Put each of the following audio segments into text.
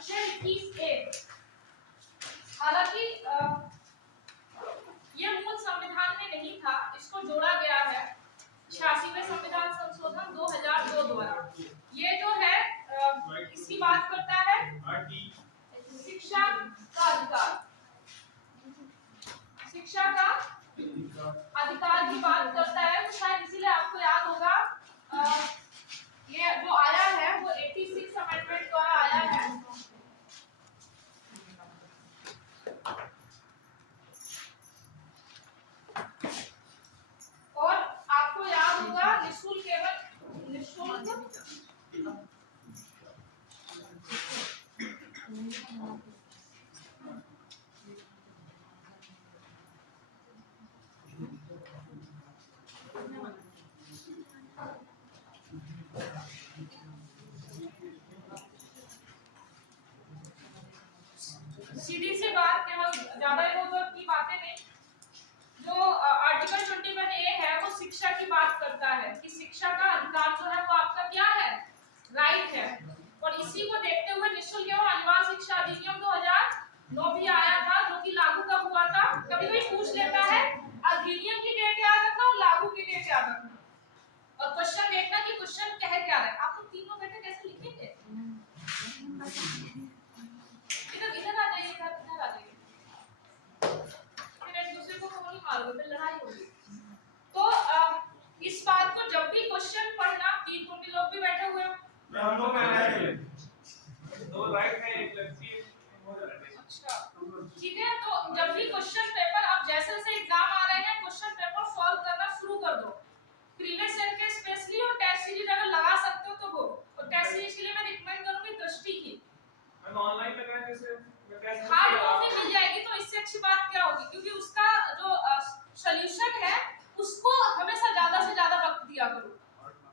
अनुच्छेद 21A, हालांकि ये मूल संविधान में नहीं था, इसको जोड़ा गया है 86वें संविधान संशोधन 2002 द्वारा। ये जो है इसकी बात करता है शिक्षा का अधिकार, शिक्षा का अधिकार की बात करता है। तो शायद इसीलिए आपको याद होगा ये जो आया है वो 86 अमेंडमेंट द्वारा आया है। और आपको याद होगा निःशुल्क केवल निःशुल्क सीधी सी बात, केवल ज्यादा इधर की बातें नहीं। जो आर्टिकल 21A है वो शिक्षा की बात करता है कि शिक्षा का अधिकार जो है वो आपका क्या है, राइट है। और इसी को देखते हुए निःशुल्क एवं अनिवार्य शिक्षा अधिनियम 2009 भी आया था, जो कि लागू कब हुआ था। कभी कोई पूछ लेता है अधिनियम की डेट याद रखना और लागू की डेट याद रखना, और क्वेश्चन देखना कि क्वेश्चन कह क्या रहा है। आप लोग तीनों बेटे कैसे लिखेंगे? इधर इधर आ जाइए, इधर आ जाइए, फिर एक दूसरे को गोली मारोगे, फिर लड़ाई होगी। तो इस बात को जब भी क्वेश्चन पढ़ना, तीन कुंडी लोग भी बैठे हुए हैं, हम लोग दो राइट है, एक लेफ्ट है। अच्छा ठीक है। तो जब भी क्वेश्चन पेपर, आप जैसे जैसे एग्जाम आ रहे हैं क्वेश्चन पेपर सॉल्व करना शुरू कर दो। प्रीवियस ईयर के स्पेशली और टेस्ट सीरीज अगर लगा सकते हो तो वो, और टेस्ट सीरीज के लिए मैं रिकमेंड करूंगी दृष्टि की। मैं ऑनलाइन लगाया कैसे हार्ड कॉपी मिल जाएगी तो इससे अच्छी बात क्या होगी, क्योंकि उसका जो सॉल्यूशन है उसको हमेशा ज्यादा से ज्यादा वक्त दिया करो।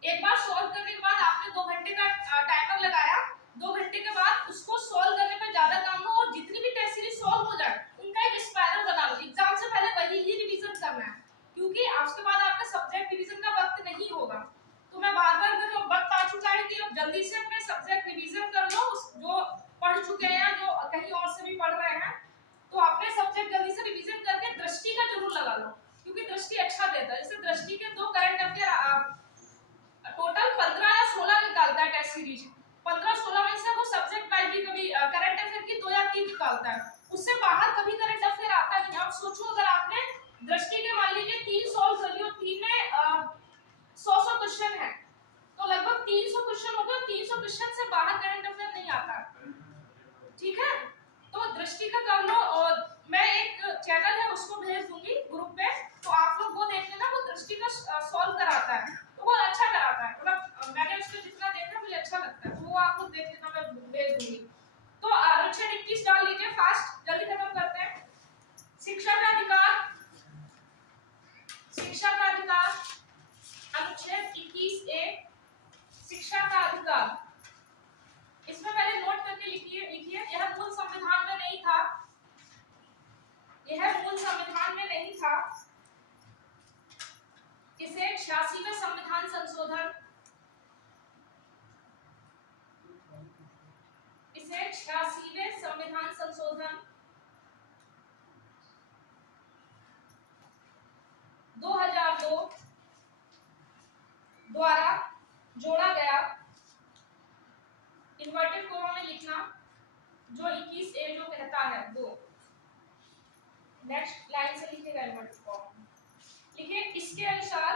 एक बार सॉल्व करने के बाद आपने 2 घंटे का टाइमर लगाया, 2 घंटे के बाद उसको सॉल्व करने पे ज्यादा काम लो, और जितनी भी टेस्ट सीरीज सॉल्व हो जाए उनका एक स्पाइरल बना लो। एग्जाम से पहले वही ही रिवीजन करना है, क्योंकि उसके बाद आपका सब्जेक्ट रिवीजन का वक्त नहीं होगा। तो मैं बार-बार कर रही हूं, वक्त आ चुका है कि अब जल्दी से अपने सब्जेक्ट रिवीजन कर लो, जो पढ़ चुके हैं, जो कहीं और से भी पढ़ रहे हैं, तो अपने सब्जेक्ट जल्दी से रिवीजन करके दृष्टि का जरूर लगा लो, क्योंकि दृष्टि अच्छा देता है। जैसे दृष्टि के 2 करंट अफेयर टोटल 15 या 16 निकालता है टेस्ट सीरीज, 15-16 में से वो सब्जेक्ट वाइज भी कभी करंट अफेयर की 2 या 3 निकालता है, उससे बाहर कभी करंट अफेयर आता नहीं। आप सोचो अगर आपने दृष्टि के मान लीजिए 3 सॉल्व कर लियो, 3 में 100 क्वेश्चन है, तो लगभग 300 क्वेश्चन हो गए, 300 क्वेश्चन से बाहर करंट अफेयर नहीं आता, ठीक है। तो दृष्टि का कर लो, और मैं एक चैनल है उसको भेज दूंगी ग्रुप पे, तो आप लोग वो देख लेना, वो दृष्टि का सॉल्व कराता है, तो वो अच्छा कराता है, मतलब मैंने उसको जितना देखा मुझे अच्छा लगता है, तो वो आप लोग देख लेना, मैं भेज दूंगी। तो अनुच्छेद 21 डाल लीजिए, फास्ट जल्दी खत्म करते हैं। शिक्षा का अधिकार, शिक्षा का अधिकार, अनुच्छेद 21A शिक्षा का अधिकार। इसमें पहले नोट करके लिखिए यह मूल संविधान में नहीं था, यह मूल संविधान में नहीं था। इसे 86वें संविधान संशोधन, इसे 86वें संविधान संशोधन 2002 द्वारा जोड़ा गया। इन्वर्टेड कोमा में लिखना, जो 21A जो कहता है वो नेक्स्ट लाइन से लिखेगा इन्वर्टेड कोमा। लिखिए इसके अनुसार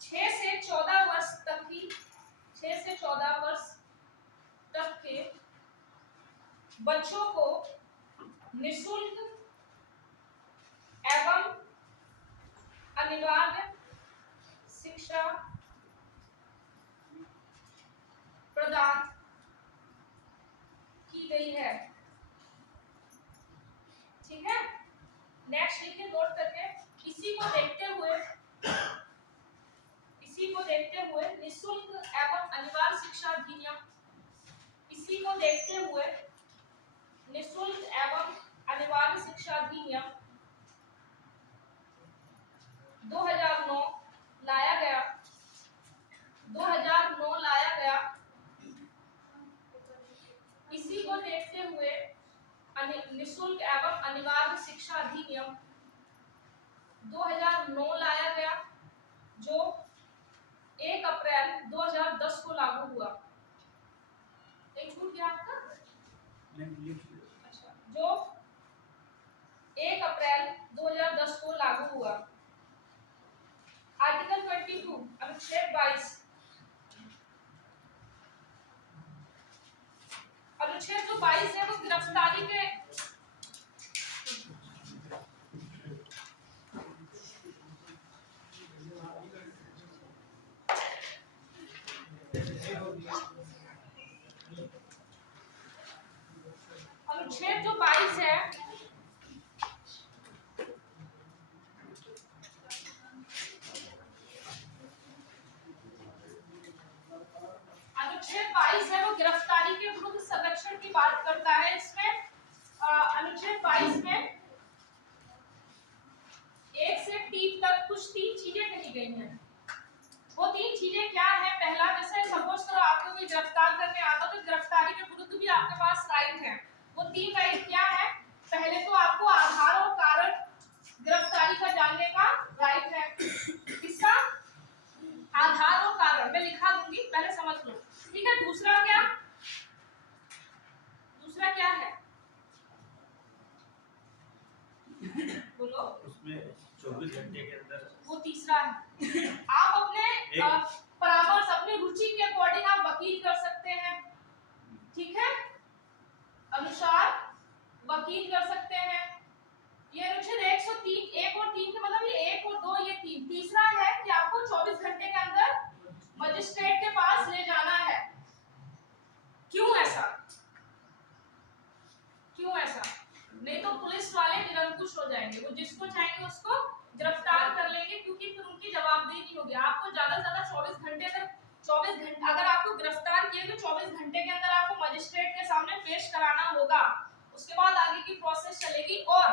6 से 14 वर्ष तक की, 6 से 14 वर्ष तक के बच्चों को निःशुल्क एवं अनिवार्य शिक्षा प्रदान की गई है, ठीक है। नेक्स्ट लिखिए नोट करके, इसी को देखते हुए निःशुल्क एवं अनिवार्य शिक्षा अधिनियम, इसी को देखते हुए निःशुल्क एवं अनिवार्य शिक्षा अधिनियम 2009 लाया गया। 2009 निःशुल्क एवं अनिवार्य शिक्षा अधिनियम 2009 लाया गया, जो 1 अप्रैल 2010 को लागू हुआ। एक छूट गया आपका? अच्छा, जो 1 अप्रैल 2010 को लागू हुआ। आर्टिकल 22 अनुच्छेद 22, अनुच्छेद जो 22 है वो गिरफ्तारी के अनुच्छेद जो 22 है अनुच्छेद 22 है वो गिरफ्तारी के विरुद्ध संरक्षण की बात करता है। इसमें अनुच्छेद 22 में 1 से 3 तक कुछ 3 चीजें कही गई हैं। वो 3 चीजें क्या है? पहला, जैसे सपोज करो आपको कोई गिरफ्तार करने आता तो गिरफ्तारी के विरुद्ध भी आपके पास राइट है। वो 3 राइट क्या है? पहले तो आपको आधार और कारण गिरफ्तारी का जानने का राइट है। किसका? आधार और कारण मैं लिखा दूंगी, पहले समझ लो, ठीक है। दूसरा क्या? दूसरा क्या है? बोलो। उसमें 24 घंटे के अंदर वो तीसरा है। आप अपने परामर्श, अपनी रुचि के अकॉर्डिंग आप वकील कर सकते हैं, ठीक है, अनुसार वकील कर सकते हैं। ये अनुच्छेद 103, 1 और 3 के मतलब ये 1 और 2, ये 3। तीसरा है कि आपको 24 घंटे के अंदर मजिस्ट्रेट के पास ले जाना है। क्यों ऐसा? क्यों ऐसा? नहीं तो पुलिस वाले निरंकुश हो जाएंगे, वो जिसको चाहेंगे उसको गिरफ्तार कर लेंगे, क्योंकि फिर उनकी जवाबदेही नहीं होगी। आपको ज्यादा से ज्यादा 24 घंटे अगर आपको गिरफ्तार किए तो 24 घंटे के अंदर आपको मजिस्ट्रेट के सामने पेश कराना होगा। उसके बाद आगे की प्रोसेस चलेगी। और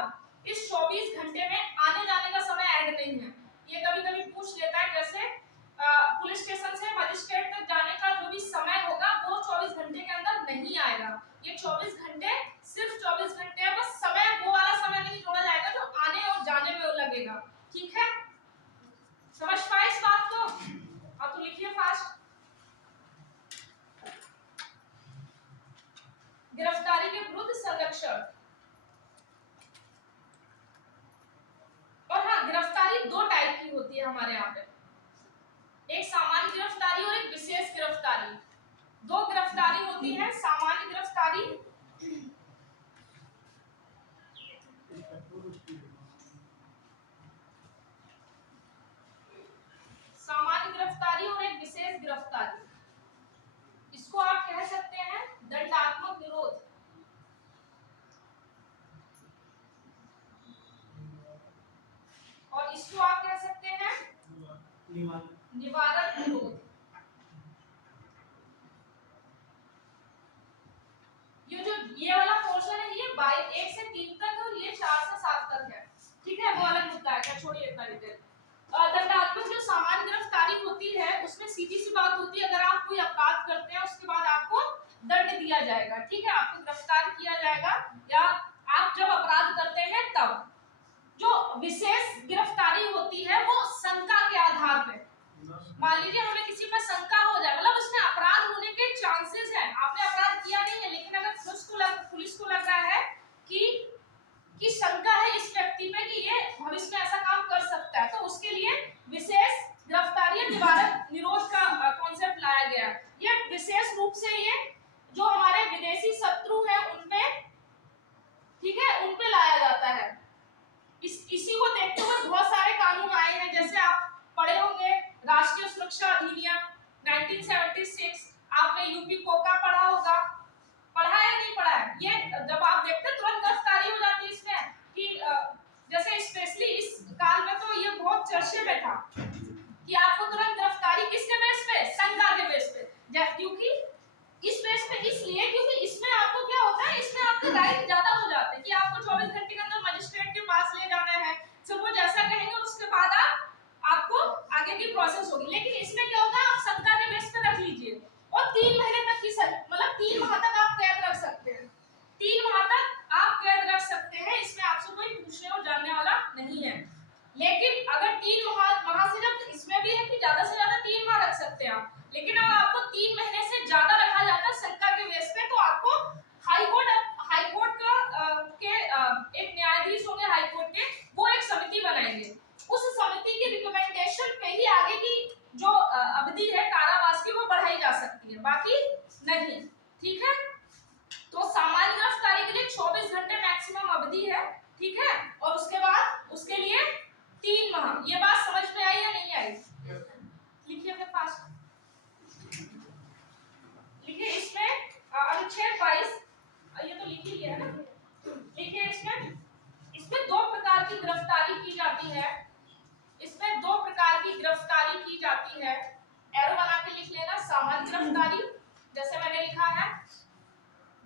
इस 24 घंटे में आने जाने का समय ऐड नहीं है। ये कभी-कभी पूछ लेता है, जैसे पुलिस स्टेशन से मजिस्ट्रेट तक जाने का जो भी समय होगा वो 24 घंटे के अंदर नहीं आएगा। ये 24 घंटे सिर्फ 24 घंटे है, बस समय वो वाला समय नहीं जोड़ा जाएगा जो आने और जाने में लगेगा, ठीक है। समझ पाए इस बात को? अब तो लिखिए फास्ट। गिरफ्तारी के विरुद्ध संरक्षण। और हाँ, गिरफ्तारी 2 टाइप की होती है हमारे यहाँ पे, एक सामान्य गिरफ्तारी और एक विशेष गिरफ्तारी। 2 गिरफ्तारी होती है। सामान्य गिरफ्तारी और एक विशेष गिरफ्तारी। इसको आप कह सकते हैं दंडात्मक निरोध, और इसको आप कह सकते हैं निवारक निरोध। ये वाला पोर्शन है, ये 1 से 3 तक है और ये 4 से 7 तक है, ठीक है। वो अलग मुद्दा है, क्या छोड़िए इतना डिटेल। दंडात्मक जो सामान्य गिरफ्तारी होती है उसमें सीधी सी बात होती है, अगर आप कोई अपराध करते हैं उसके बाद आपको दंड दिया जाएगा, ठीक है, आपको गिरफ्तार किया जाएगा या आप जब अपराध करते हैं तब। जो विशेष गिरफ्तारी होती है वो शंका के आधार पे, मान लीजिए हमें किसी पर शंका हो जाए, मतलब उसमें अपराध होने के चांसेस हैं, आपने अपराध किया नहीं है लेकिन अगर पुलिस को लग रहा है कि शंका है इस व्यक्ति पे कि ये भविष्य में ऐसा काम कर सकता है, तो उसके लिए विशेष गिरफ्तारी या निवारक निरोध का कॉन्सेप्ट लाया गया। ये विशेष रूप से ये जो हमारे विदेशी शत्रु हैं उनपे, ठीक है, उनपे लाया जाता है। इसी को देखते हुए बहुत सारे कानून आए हैं, जैसे आप पढ़े होंगे राष्ट्रीय सुरक्षा अधिनियम 1976, आपने यूपी कोका पढ़ा होगा, पढ़ा है नहीं पढ़ा है? ये जब आप देखते हैं तुरंत गिरफ्तारी हो जाती है इसमें कि जैसे स्पेशली इस काल में तो ये बहुत चर्चे में था कि आपको तुरंत गिरफ्तारी किसके बेस पे? शंका के बेस पे। क्योंकि इस बेस पे इसलिए क्योंकि इसमें आपको क्या होता है, इसमें आपके राइट ज्यादा हो जाते हैं कि आपको 24 घंटे के अंदर मजिस्ट्रेट के पास ले जाना है, सब वो जैसा कहेंगे उसके बाद आपको आगे की प्रोसेस होगी। लेकिन इसमें क्या होता है, आप शंका के बेस पे रख लीजिए और 3 महीने तक की मतलब 3 माह तक आप कैद रख सकते हैं। 3 माह तक आप प्रकार की गिरफ्तारी की जाती है, इसमें दो प्रकार की गिरफ्तारी की जाती है। एरो बना के लिख लेना, सामान्य गिरफ्तारी, जैसे मैंने लिखा है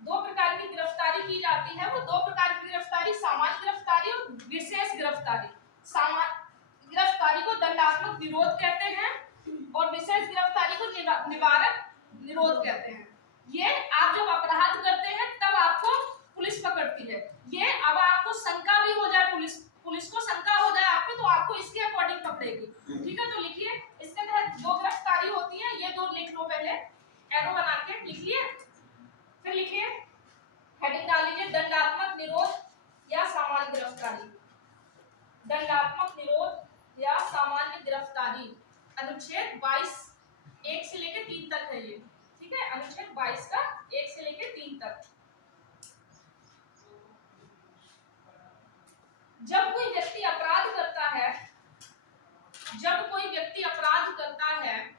दो प्रकार की गिरफ्तारी की जाती है। वो दो प्रकार की गिरफ्तारी सामान्य गिरफ्तारी और विशेष गिरफ्तारी। सामान्य गिरफ्तारी को दंडात्मक निरोध कहते हैं और विशेष गिरफ्तारी को निवारक निरोध कहते हैं। ये आप जब अपराध करते हैं तब आपको पुलिस पकड़ती है। ये अब आपको शंका भी हो जाए, पुलिस को शंका हो जाए आप पे, तो आपको इसके अकॉर्डिंग पकड़ेगी। ठीक है, तो लिखिए इसके तहत दो गिरफ्तारी होती है, ये दो लिख लो पहले, एरो बना के लिख लिए। फिर लिखिए, हेडिंग डाल लीजिए, दंडात्मक निरोध या सामान्य गिरफ्तारी। दंडात्मक निरोध या सामान्य गिरफ्तारी अनुच्छेद 22 1 से लेकर 3 तक है ये। ठीक है, अनुच्छेद 22 का 1 से लेकर 3 तक। जब कोई व्यक्ति अपराध करता है, जब कोई व्यक्ति अपराध करता है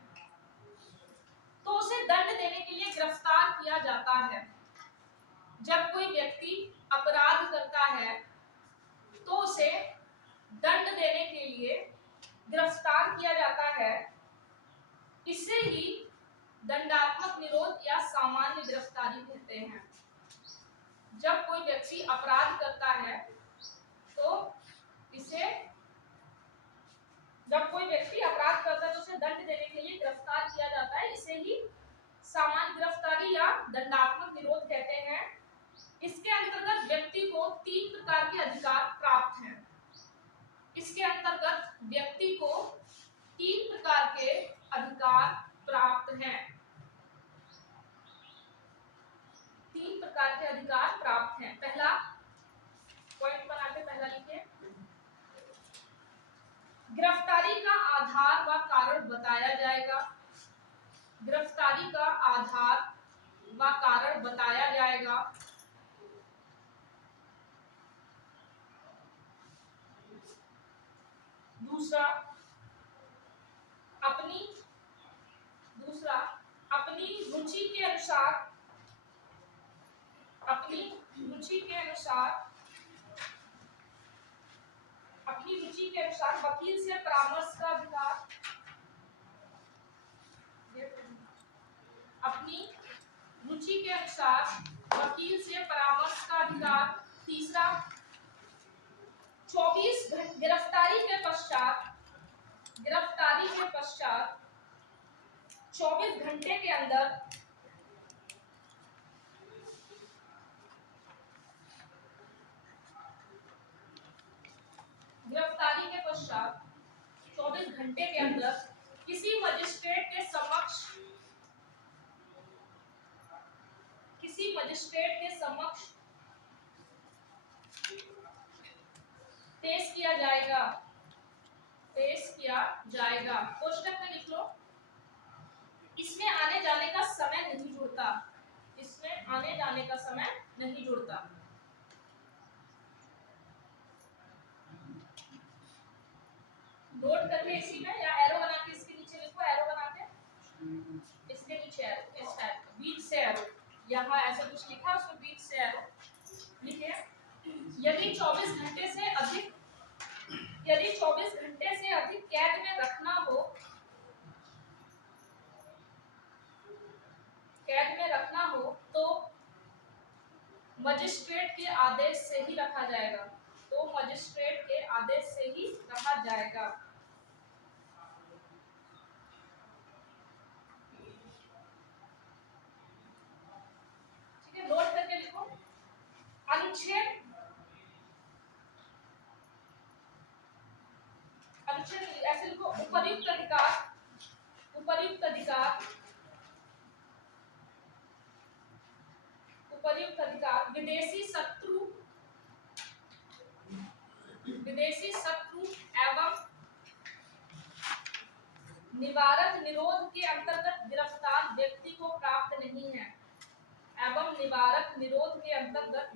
तो उसे दंड देने के लिए गिरफ्तार किया जाता है। जब कोई व्यक्ति अपराध करता है तो उसे दंड देने के लिए गिरफ्तार किया जाता है, इसे ही दंडात्मक निरोध या सामान्य गिरफ्तारी कहते हैं। जब कोई व्यक्ति अपराध करता है तो इसे, जब कोई व्यक्ति अपराध करता है तो उसे दंड देने के लिए गिरफ्तार किया जाता है, इसे ही सामान्य गिरफ्तारी या दंडात्मक निरोध कहते हैं। इसके अंतर्गत व्यक्ति को 3 प्रकार के अधिकार प्राप्त हैं। इसके अंतर्गत व्यक्ति को 3 प्रकार के अधिकार प्राप्त हैं। 3 प्रकार के अधिकार प्राप्त हैं। पहला पॉइंट बना के पहला लिखिए, गिरफ्तारी का आधार व कारण बताया जाएगा। गिरफ्तारी का आधार व कारण बताया जाएगा। दूसरा, अपनी रुचि के अनुसार, अपनी रुचि के अनुसार वकील से परामर्श का अधिकार। अपनी रुचि के अनुसार वकील से परामर्श का अधिकार। तीसरा, 24 गिरफ्तारी के पश्चात 24 घंटे के अंदर किसी मजिस्ट्रेट के समक्ष पेश किया जाएगा। कोष्टक में लिख लो, इसमें आने जाने का समय नहीं जुड़ता। इसमें आने जाने का समय नहीं जुड़ता। नोट करके इसी में, या एरो बना के इसके नीचे लिखो, एरो बना के इसके नीचे एरो, इस टाइप बीच से एरो, यहाँ ऐसा कुछ लिखा उसको बीच से एरो लिखिए। यदि 24 घंटे से अधिक कैद में रखना हो तो मजिस्ट्रेट के आदेश से ही रखा जाएगा। ठीक है, नोट करके लिखो। अनुच्छेद ऐसे लिखो, उपर्युक्त अधिकार विदेशी शत्रु एवं निवारक निरोध के अंतर्गत गिरफ्तार व्यक्ति को प्राप्त नहीं है। निवारक निरोध के अंतर्गत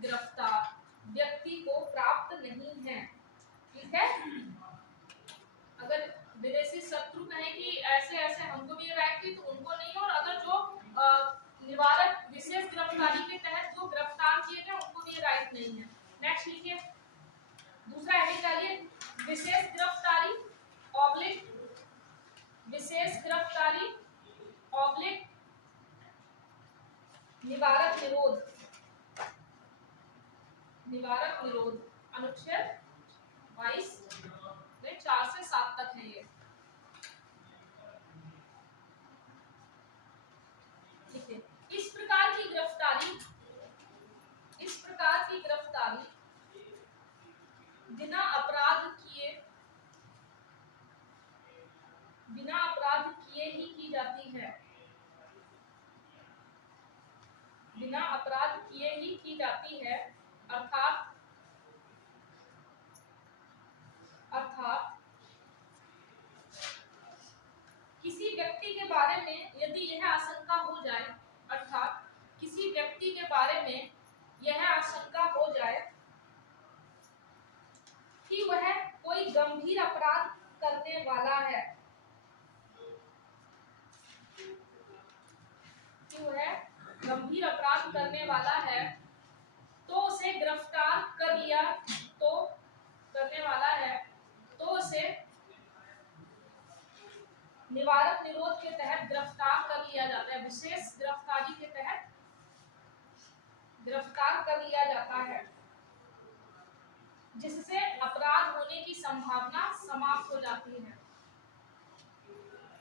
गिरफ्तार व्यक्ति को प्राप्त नहीं है। ठीक है, अगर विदेशी शत्रु कहें कि ऐसे ऐसे हमको भी राइट थी तो उनको नहीं, और अगर जो निवारक विशेष गिरफ्तारी के तहत जो नहीं है। नेक्स्ट लिखिए, दूसरा हेडिंग डालिए, विशेष गिरफ्तारी ऑब्लिक विशेष गिरफ्तारी ऑब्लिक निवारक निरोध अनुच्छेद 22 में 4 से 7 तक है ये। देखिए, इस प्रकार की गिरफ्तारी बिना अपराध किए ही की जाती है। बिना अपराध किए ही की जाती है, अर्थात किसी व्यक्ति के बारे में यदि यह आशंका हो जाए, अर्थात किसी व्यक्ति के बारे में यह आशंका हो जाए कि वह कोई गंभीर अपराध करने वाला है, तो उसे गिरफ्तार कर लिया तो उसे निवारक निरोध के तहत गिरफ्तार कर लिया जाता है। विशेष गिरफ्तारी के तहत गिरफ्तार कर लिया जाता है, जिससे अपराध होने की संभावना समाप्त हो जाती है।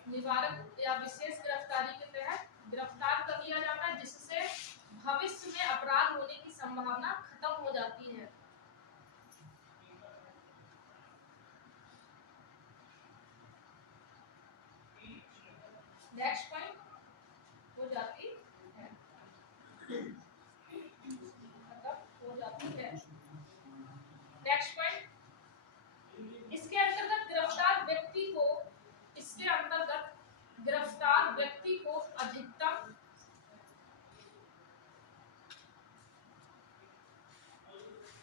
निवारक या विशेष गिरफ्तारी के तहत गिरफ्तार कर लिया जाता है, जिससे भविष्य में अपराध होने की संभावना खत्म हो जाती है। नेक्स्ट पॉइंट हो जाती है, नेक्स्ट पॉइंट, इसके अंतर्गत गिरफ्तार व्यक्ति को अधिकतम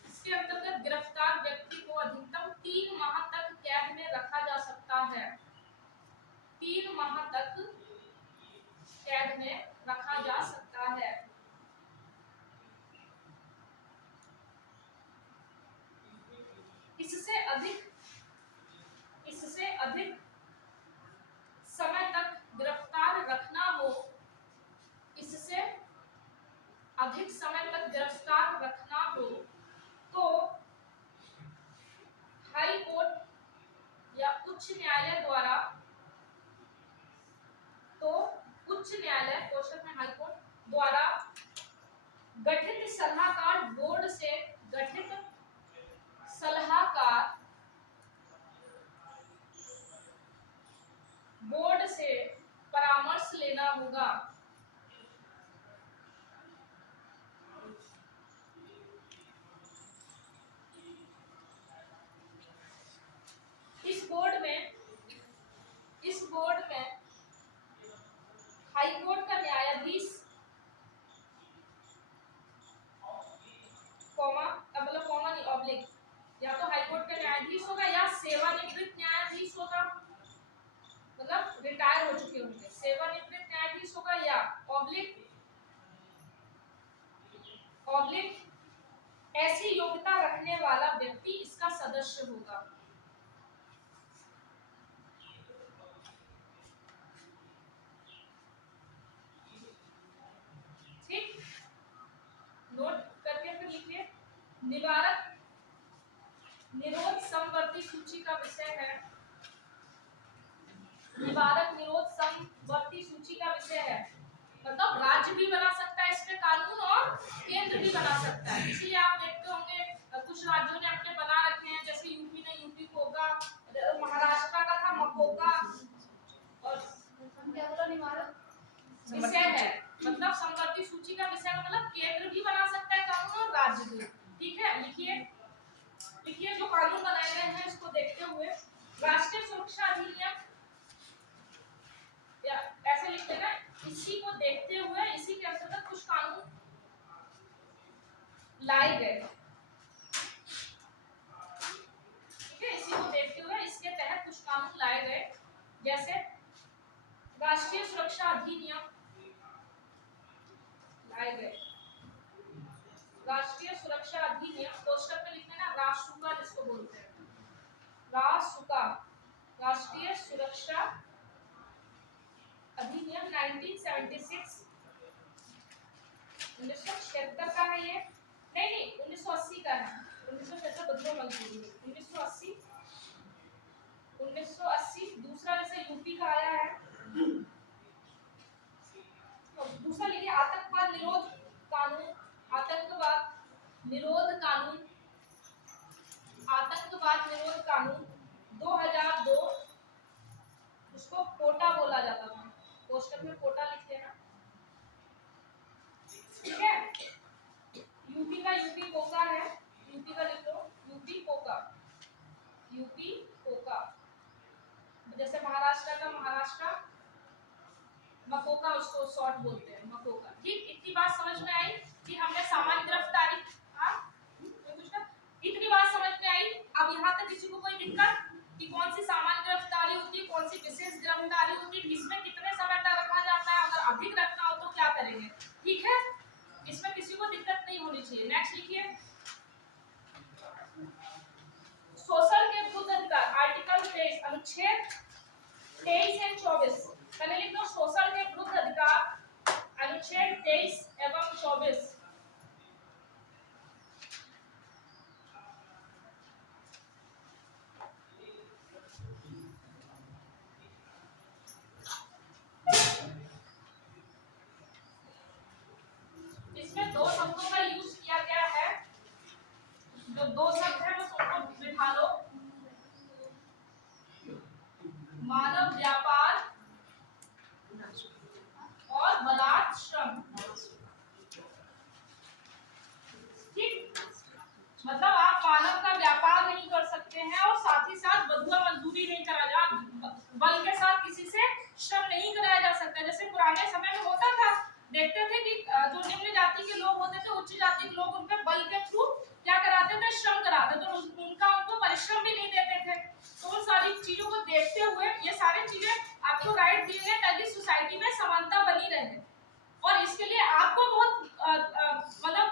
इसके अंतर्गत गिरफ्तार व्यक्ति को अधिकतम 3 माह तक कैद में रखा जा सकता है। 3 माह तक कैद में रखा जा सकता है। इससे अधिक समय तक गिरफ्तार रखना हो, इससे अधिक समय तक गिरफ्तार रखना हो तो हाई कोर्ट या उच्च न्यायालय द्वारा, क्वेश्चन में हाई कोर्ट द्वारा गठित सलाहकार बोर्ड से परामर्श लेना होगा। इस बोर्ड में हाई कोर्ट का न्यायाधीश ऑब्लिक, या तो हाई कोर्ट का न्यायाधीश होगा या सेवानिवृत्त न्यायाधीश होगा, मतलब रिटायर हो चुके होंगे, सेवानिवृत्त न्यायाधीश होगा, या ऑब्लिक ऐसी योग्यता रखने वाला व्यक्ति इसका सदस्य होगा। ठीक, नोट करके फिर लिखिए, निवारक निरोध समवर्ती सूची का विषय है। निवारक निरोध समवर्ती सूची का विषय है, मतलब राज्य भी बना सकता है इसमें कानून और केंद्र भी बना सकता है। इसलिए आप देखते होंगे कुछ राज्यों ने अपने बना रखे हैं, जैसे यूपी ने यूपी कोका, महाराष्ट्र का था मकोका, और क्या बोला निवारक विषय है, मतलब समवर्ती सूची का विषय मतलब केंद्र भी बना सकता है कानून और राज्य भी। ठीक है, लिखिए जो कानून बनाए गए हैं इसको देखते हुए, राष्ट्रीय सुरक्षा अधिनियम, या ऐसे लिख देना, इसी को देखते हुए इसी के अंतर्गत कुछ कानून लाए गए। ठीक है, इसी को देखते हुए इसके तहत कुछ कानून लाए गए, जैसे राष्ट्रीय सुरक्षा अधिनियम लाए गए, राष्ट्रीय सुरक्षा सुरक्षा अधिनियम, कोष्टक में लिखते हैं ना रासुका जिसको बोलते हैं, रासुका, राष्ट्रीय सुरक्षा अधिनियम 1976, 1976 का है ये, नहीं 1980 का है, 1976 बदलो मंजूरी, 1980 दूसरा जैसे यूपी का आया है, तो दूसरा लिखिए आतंकवाद निरोध कानून, आतंकवाद निरोध कानून, आतंकवाद निरोध कानून 2002, उसको कोटा बोला जाता था, कोष्टक में कोटा लिखते हैं ना, ठीक है। यूपी का यूपी कोका है, यूपी का लिख लो यूपी कोका, यूपी कोका, जैसे महाराष्ट्र का महाराष्ट्र मकोका, उसको शॉर्ट बोलते हैं मकोका। ठीक, इतनी बात समझ में आई कि हमने सामान्य गिरफ्तारी, इतनी बात समझ में आई। अब यहाँ तक किसी को कोई दिक्कत कि कौन सी सामान्य गिरफ्तारी होती है, कौन सी विशेष गिरफ्तारी होती है, किसमें कितने समय तक रखा जाता है, अगर अधिक रखना हो तो क्या करेंगे, ठीक है, इसमें किसी को दिक्कत नहीं होनी चाहिए। नेक्स्ट लिखिए शोषण के विरुद्ध अधिकार, आर्टिकल 23 अनुच्छेद 23 एवं 24, पहले लिख लो शोषण के विरुद्ध अधिकार अनुच्छेद 23 एवं 24। इसमें दो शब्दों का यूज किया गया है, जो दो शब्द है बस उनको बिठा लो, मानव व्यापार और बलात् श्रम। ठीक, मतलब आप मानव का व्यापार नहीं कर सकते हैं और साथ ही साथ बंधुआ मजदूरी नहीं करा जा, बल के साथ किसी से श्रम नहीं कराया जा सकता। जैसे पुराने समय में होता था, देखते थे कि जो निम्न जाति के लोग होते थे, उच्च जाति के लोग उन पे बल के थ्रू क्या कराते थे, श्रम कराते थे, तो उनको परिश्रम भी नहीं देते थे। तो उन सारी चीजों को देखते हुए ये सारी चीजें आपको राइट दी गई ताकि सोसाइटी में समानता बनी रहे, और इसके लिए आपको बहुत मतलब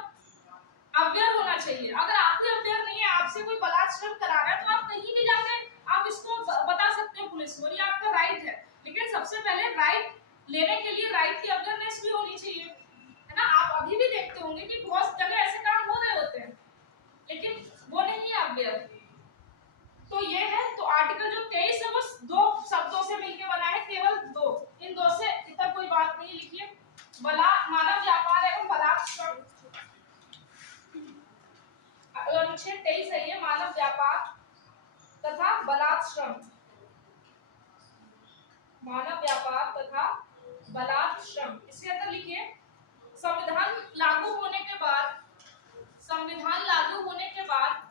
अवेयर होना चाहिए। अगर आप ही अवेयर नहीं है, आपसे कोई बलात् श्रम करा रहा है, तो आप कहीं भी जाके आप इसको बता सकते हो पुलिस को, ये आपका राइट है। लेकिन सबसे पहले राइट लेने के लिए राइट की अवेयरनेस भी होनी चाहिए, है ना। आप अभी भी देखते होंगे कि बहुत जगह ऐसे काम हो रहे होते हैं, लेकिन वो नहीं है अवेयर। तो ये है, तो आर्टिकल जो 23 है वो दो शब्दों से मिलकर बना है, केवल दो, इन दो से इतना कोई बात नहीं। लिखिए मानव व्यापार एवं बलात् श्रम, अनुच्छेद 23 है ये, मानव व्यापार तथा बलात् श्रम, मानव व्यापार तथा बलात् श्रम। इसके अंदर लिखिए संविधान लागू होने के बाद, संविधान लागू होने के बाद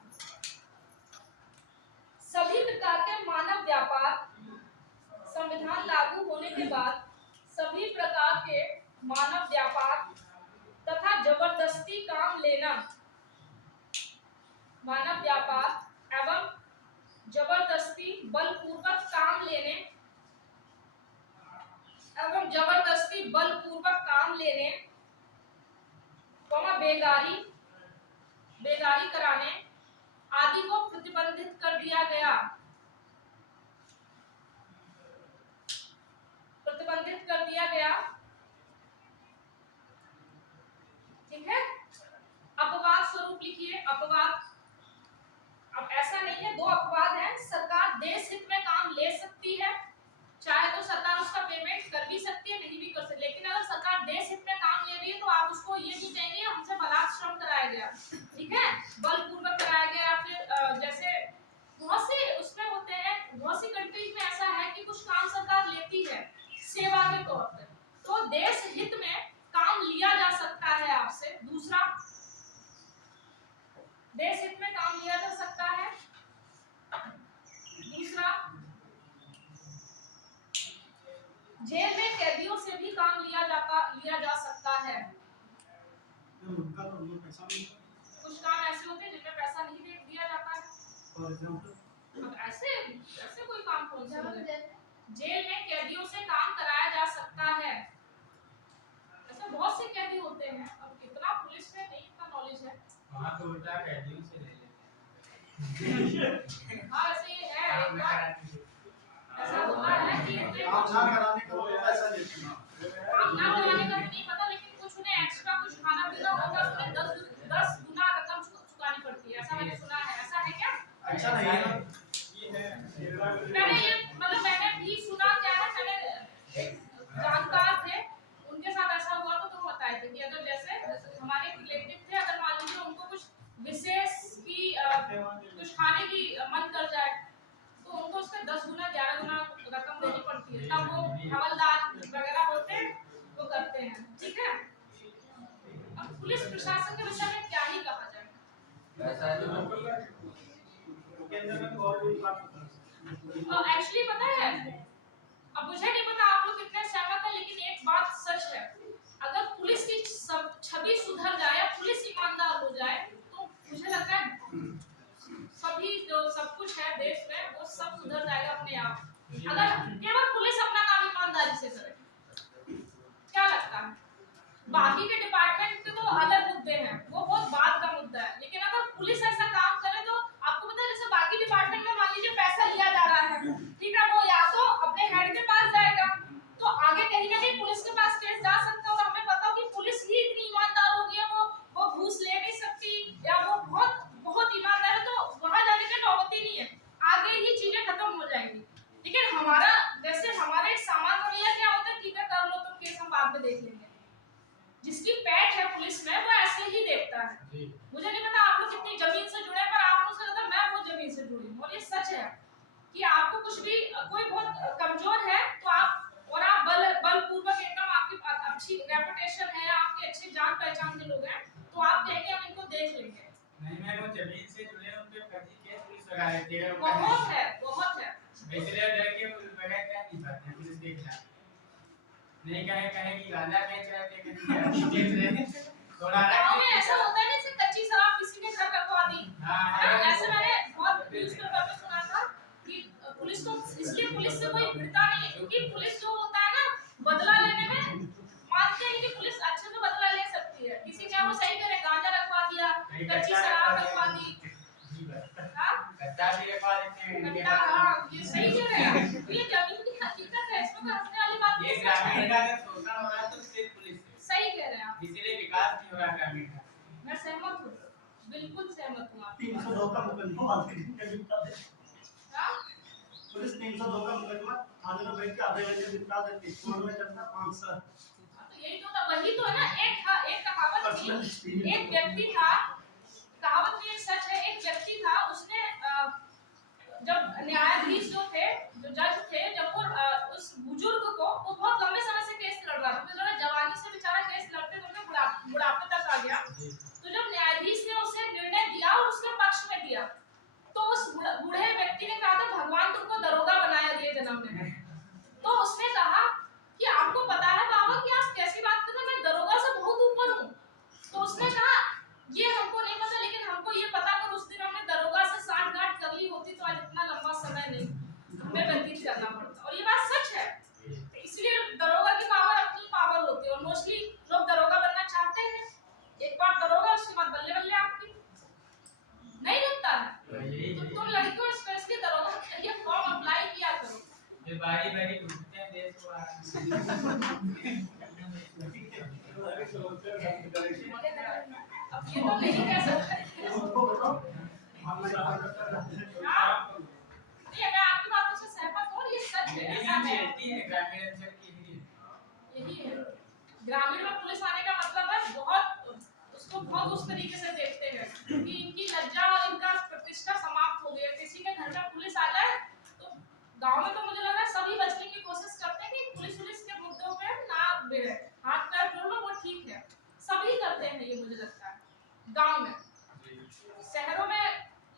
सभी प्रकार के मानव व्यापार, संविधान लागू होने के बाद सभी प्रकार के मानव व्यापार तथा जबरदस्ती काम लेना, मानव व्यापार एवं जबरदस्ती बलपूर्वक काम लेने एवं जबरदस्ती बलपूर्वक काम लेने, बेगारी कराने आदि को प्रतिबंधित कर दिया गया, प्रतिबंधित कर दिया गया। ठीक है, अपवाद स्वरूप लिखिए अपवाद। अब ऐसा नहीं है, दो अपवाद है, सरकार देश हित में काम ले सकती है, चाहे तो सरकार उसका पेमेंट कर भी सकती है, नहीं भी कर सकती, लेकिन अगर सरकार देश हित में काम ले रही है तो आप उसको ये भी कहेंगे हमसे बलात् श्रम कराया गया, ठीक है, बलपूर्वक कराया गया। फिर जैसे बहुत से उसमें होते हैं, बहुत सी कंट्रीज में ऐसा है कि कुछ काम सरकार लेती है सेवा के तौर पर, तो देश हित में काम लिया जा सकता है आपसे। दूसरा, देश हित में काम लिया जा सकता है। दूसरा, जेल में कैदियों से भी काम लिया जा सकता है। कुछ काम ऐसे होते हैं जिनमें पैसा नहीं दिया जाता है। अब ऐसे कोई काम कौन से होते हैं? जेल में कैदियों से काम कराया जा सकता है। ऐसे बहुत से कैदी होते हैं, अब कितना पुलिस में नहीं इतना नॉलेज है, वहाँ तो उल्टा कैदियों से ले लेते हाँ ऐसे ही है काम एक में बार कराती है। ऐसा होता है कि काम ना कराने का वो पैसा देते हैं। काम ना कराने का तो नहीं पता, लेकिन कुछ उन्हें एक्स्ट्रा कुछ खाना पीना होगा तो उन्हें 10 गुना रकम चुकानी पड़ती है, ऐसा मैंने सुना है। ऐसा है क्या? अच्छा नहीं है। मैंने ये मतलब मैंने भी सुना, क्या है, मैंने जानकार थे उनके साथ ऐसा हुआ तो बताए थे कि अगर जैसे हमारे रिलेटिव थे, अगर मान लीजिए उनको कुछ विशेष की कुछ खाने की मन कर जाए तो उनको उसके 10 गुना 11 गुना रकम देनी पड़ती है, तब वो हवलदार वगैरह होते हैं वो करते हैं। ठीक है, अब पुलिस प्रशासन के विषय में क्या ही कहा जाए। एक्चुअली पता है, अब मुझे नहीं पता आप लोग कितने सहमत हैं, लेकिन एक बात सच है, अगर पुलिस की सब छवि सुधर जाए या पुलिस ईमानदार हो जाए तो मुझे लगता है सभी जो सब कुछ है देश में वो सब सुधर जाएगा अपने आप, अगर केवल पुलिस अपना काम ईमानदारी से करे। क्या लगता है? बाकी के डिपार्टमेंट के तो अलग मुद्दे हैं, वो बहुत बात का मुद्दा है, लेकिन अगर पुलिस ऐसा काम करे तो आपको पता है जैसे बाकी डिपार्टमेंट में मान लीजिए पैसा लिया जा रहा है, ठीक है, वो या तो अपने हेड के पास जाएगा तो आगे कहीं ना कहीं पुलिस के पास केस जा सकता है, और हमें पता हो कि पुलिस ही इतनी ईमानदार हो गई है, वो घूस ले नहीं सकती या वो बहुत बहुत ईमानदार है, तो वहां जाने की नौबत ही नहीं है, आगे ही चीजें खत्म हो जाएंगी। लेकिन हमारा जैसे हमारे सामान रवैया क्या होता है, ठीक है कर लो तुम केस, हम बाद में देख लेंगे। जिसकी पैठ है पुलिस में वो ऐसे ही देखता है। मुझे नहीं पता आप लोग कितनी जमीन से जुड़े, पर आप लोगों से ज्यादा मैं वो जमीन से जुड़ी हूँ, और ये सच है कि आपको कुछ भी कोई बहुत कमजोर है तो आप बलपूर्वक एकदम आपकी अच्छी रेपुटेशन है, आपके अच्छे जान पहचान के लोग हैं तो आप कहेंगे हम इनको देख लेंगे। नहीं मैं वो जमीन से जुड़े उनके प्रति केस पुलिस लगा रहे थे बहुत है इसलिए डर के बगैर क्या नहीं पाते हैं पुलिस के खिलाफ। नहीं कहे कि गांजा बेच रहे थे कहीं बेच रहे थे थोड़ा गांव में ऐसा होता है ना, जैसे कच्ची शराब किसी ने घर रखवा दी, हाँ ऐसे मैंने बहुत न्यूज़पेपर में सुना था कि पुलिस को इसलिए पुलिस से कोई भिड़ता नहीं है क्योंकि पुलिस जो होता है ना बदला लेने में मानते हैं कि पुलिस अच्छे से बदला ले सकती है, किसी क्या वो सही करे गांजा रखवा दिया, कच्ची शराब रखवा दी, हां कच्चा भी रखवा देते हैं कट्टा, हाँ ये सही कह रहे हैं, ये जमीन की हकीकत है, इसमें हंसने वाली बात ये नहीं ग्रामीण का है। अगर शोषण हो रहा है तो सिर्फ पुलिस से, सही कह रहे हैं आप, इसीलिए विकास नहीं हो रहा ग्रामीण का। मैं सहमत हूँ, बिल्कुल सहमत हूँ आपकी बात। 302 का मुकदमा आगे निपटा दे। हाँ? पुलिस 302 का मुकदमा थाने में बैठ के आधे घंटे निपटा देती, कोर्ट में चलता 500। तो यही तो था, वही तो है ना, एक कहावत पर्सनल थी, एक्सपीरियंस एक व्यक्ति था, कहावत में एक सच है, एक व्यक्ति था, उसने जब न्यायाधीश जो थे, जो जज थे, जब वो उस बुजुर्ग को, वो बहुत लंबे समय से केस लड़ रहा था, तो जरा जवानी से बेचारा केस लड़ते लड़ते बुढ़ापे तक आ गया, तो जब न्यायाधीश ने उसे निर्णय दिया और उसके पक्ष में दिया तो उस बूढ़े व्यक्ति ने कहा था भगवान तुमको दरोगा बनाया अगले जन्म में, तो उसने कहा कि आपको पता है बाबा कि आप कैसी बात करते हैं, मैं दरोगा से बहुत ऊपर हूँ, तो उसने कहा ये हमको नहीं पता, लेकिन हमको ये पता कि उस दिन हमने दरोगा से सांठ-गांठ कर ली होती तो आज इतना लंबा समय नहीं हमें व्यतीत करना पड़ता, और ये बात सच है। इसलिए दरोगा की पावर अपनी पावर होती है, और मोस्टली लोग दरोगा बनना चाहते हैं, एक बार दरोगा उसके बाद बल्ले बल्ले आपकी नहीं लगता है, तो तुम लड़कियों स्पेशली दरोगा के लिए फॉर्म अप्लाई किया करो, जो बारी घूमते हैं देश को अब ये तो नहीं कह सकते। उनको बताओ हम हाँ, नहीं अगर आपकी बातों से सहमत हो, ये सच है, ऐसा है, ग्रामीण अंचल की भी यही है। ग्रामीण में पुलिस आने का मतलब है बहुत उसको बहुत उस तरीके से देखते हैं कि इनकी लज्जा और इनका प्रतिष्ठा समाप्त हो गई है, किसी के घर में पुलिस आ जाए तो गांव में तो मुझे लग रहा है सभी बचने की कोशिश करते हैं कि पुलिस के मुद्दों पे ना भिड़े, हाथ पैर जोड़ लो वो ठीक है, सभी करते हैं ये मुझे लगता है, गांव में, शहरों में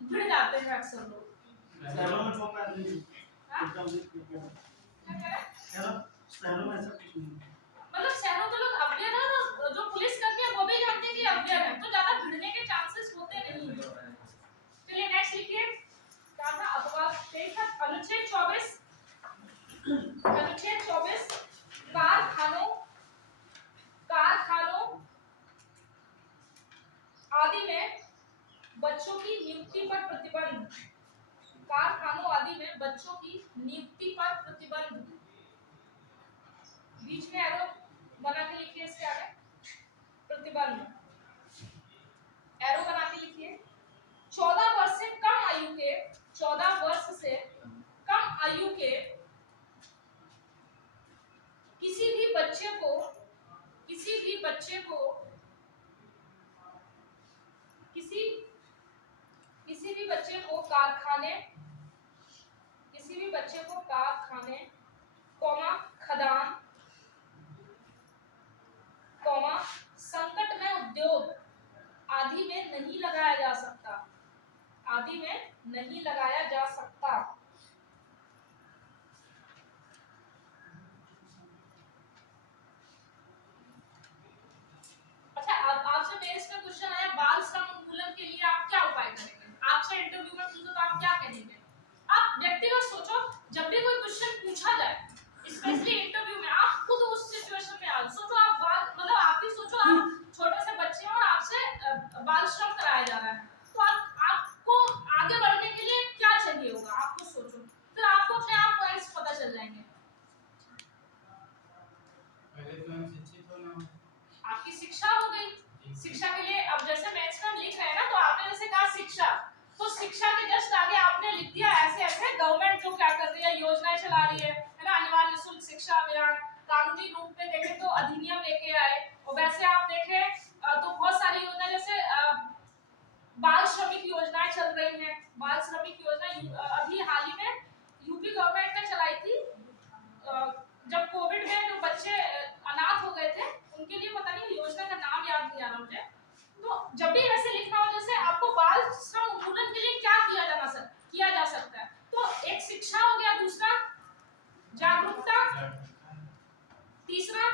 भिड़ जाते हैं अक्सर लोग। शहरों में फोन कर लीजिए हाँ? एकदम क्या कह रहे हैं? शहरों में ऐसा कुछ नहीं है। मतलब शहरों के लोग अवेयर है, और जो पुलिस करते हैं वो भी जानते हैं कि अवेयर है, तो ज्यादा भिड़ने के चांसेस होते नहीं हैं। चलिए नेक्स्ट लिखिए, क्या था अपवाद 23 अनुच्छेद 24 कारखानों आदि में बच्चों की नियुक्ति पर प्रतिबंध, कारखानों आदि में बच्चों की नियुक्ति पर प्रतिबंध। बीच में एरो बना के लिखिए इसके आगे, प्रतिबंध एरो बना के लिखिए। 14 वर्ष से कम आयु के, 14 वर्ष से कम आयु के किसी भी बच्चे को, किसी भी बच्चे को, किसी भी बच्चे को कारखाने, किसी भी बच्चे को कारखाने, खदान, संकट में उद्योग आदि में नहीं लगाया जा सकता, आदि में नहीं लगाया जा सकता। अच्छा, अब आपसे मेंस का क्वेश्चन आया, बाल श्रम उन्मूलन के लिए आप क्या उपाय करेंगे? आपसे इंटरव्यू में पूछो तो आप क्या कहेंगे? आप व्यक्तिगत सोचो, जब भी कोई क्वेश्चन पूछा जाए, स्पेशली इंटरव्यू में, आप खुद उस सिचुएशन में आओ। सोचो आप बाल, मतलब आप ही सोचो, आप छोटे से बच्चे हैं और आपसे बाल श्रम कराया जा रहा है, तो आपको आगे बढ़ने के लिए क्या चाहिए होगा? आप खुद सोचो, फिर आपको अपने आप पॉइंट्स पता चल जाएंगे। पहले तो हम शिक्षित होना, आपकी शिक्षा हो गई, शिक्षा के लिए अब जैसे मैथ्स में लिख रहे हैं ना, तो आपने जैसे कहा शिक्षा, तो शिक्षा के जस्ट आगे आपने लिख दिया ऐसे ऐसे गवर्नमेंट जो क्या कर रही है, योजनाएं चला रही है ना, अनिवार्य निःशुल्क शिक्षा अभियान, कानूनी रूप में देखें तो अधिनियम लेके आए, और वैसे आप देखें तो बहुत सारी योजनाएं, जैसे बाल श्रमिक योजनाएं चल रही हैं। बाल श्रमिक योजना अभी हाल ही में यूपी गवर्नमेंट ने चलाई थी, जब कोविड में जो बच्चे अनाथ हो गए थे उनके लिए, पता नहीं योजना का नाम याद नहीं आ रहा मुझे। तो जब भी ऐसे लिखना हो, जैसे आपको बाल श्रम उन्मूलन के लिए क्या किया जा सकता है, तो एक शिक्षा हो गया, दूसरा जागरूकता, तीसरा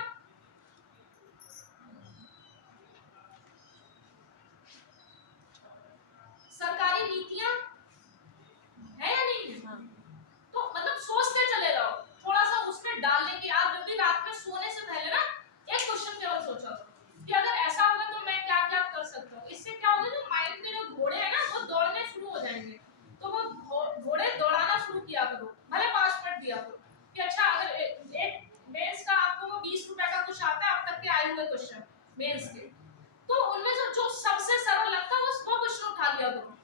सरकारी नीतियां है या नहीं है? तो मतलब सोचते चले जाओ, थोड़ा सा उसमें डालने की। आप जब भी रात में सोने से पहले ना एक क्वेश्चन केवल सोचा कि अगर ऐसा होगा तो मैं क्या क्या कर सकता हूँ। इससे क्या होगा, जो माइंड के जो घोड़े हैं ना, वो दौड़ने शुरू हो जाएंगे। तो वो घोड़े दौड़ाना शुरू किया करो, भले 5 मिनट दिया करो कि अच्छा, अगर एक मेंस का आपको 20 रुपए का कुछ आता है अब तक के आए हुए क्वेश्चन मेंस के, तो उनमें जो सबसे सरल लगता है वो क्वेश्चन उठा लिया करो।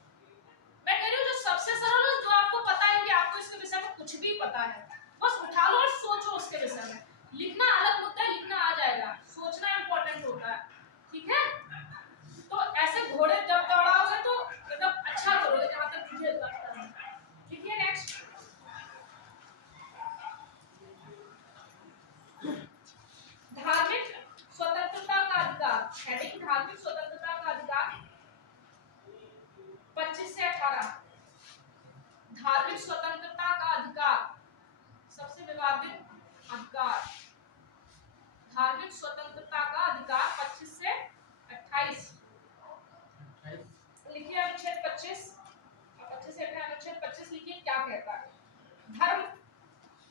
मैं कह रही हूँ जो सबसे सरल हो, जो आपको पता है कि आपको इसके विषय में कुछ भी पता है, बस उठा लो और सोचो उसके विषय में। लिखना अलग मुद्दा है, लिखना आ जाएगा, सोचना इंपॉर्टेंट होता है, ठीक है? तो ऐसे घोड़े जब दौड़ाओगे तो मतलब अच्छा करोगे, जहां तक मुझे लगता है। लिखिए नेक्स्ट, धार्मिक स्वतंत्रता का अधिकार, हेडिंग धार्मिक स्वतंत्रता का अधिकार 25 से 18। धार्मिक स्वतंत्रता का अधिकार, सबसे विवादित अधिकार, धार्मिक स्वतंत्रता का अधिकार 25 से 28। लिखिए अनुच्छेद 25 और 25 से 28। अनुच्छेद 25 लिखिए क्या कहता है।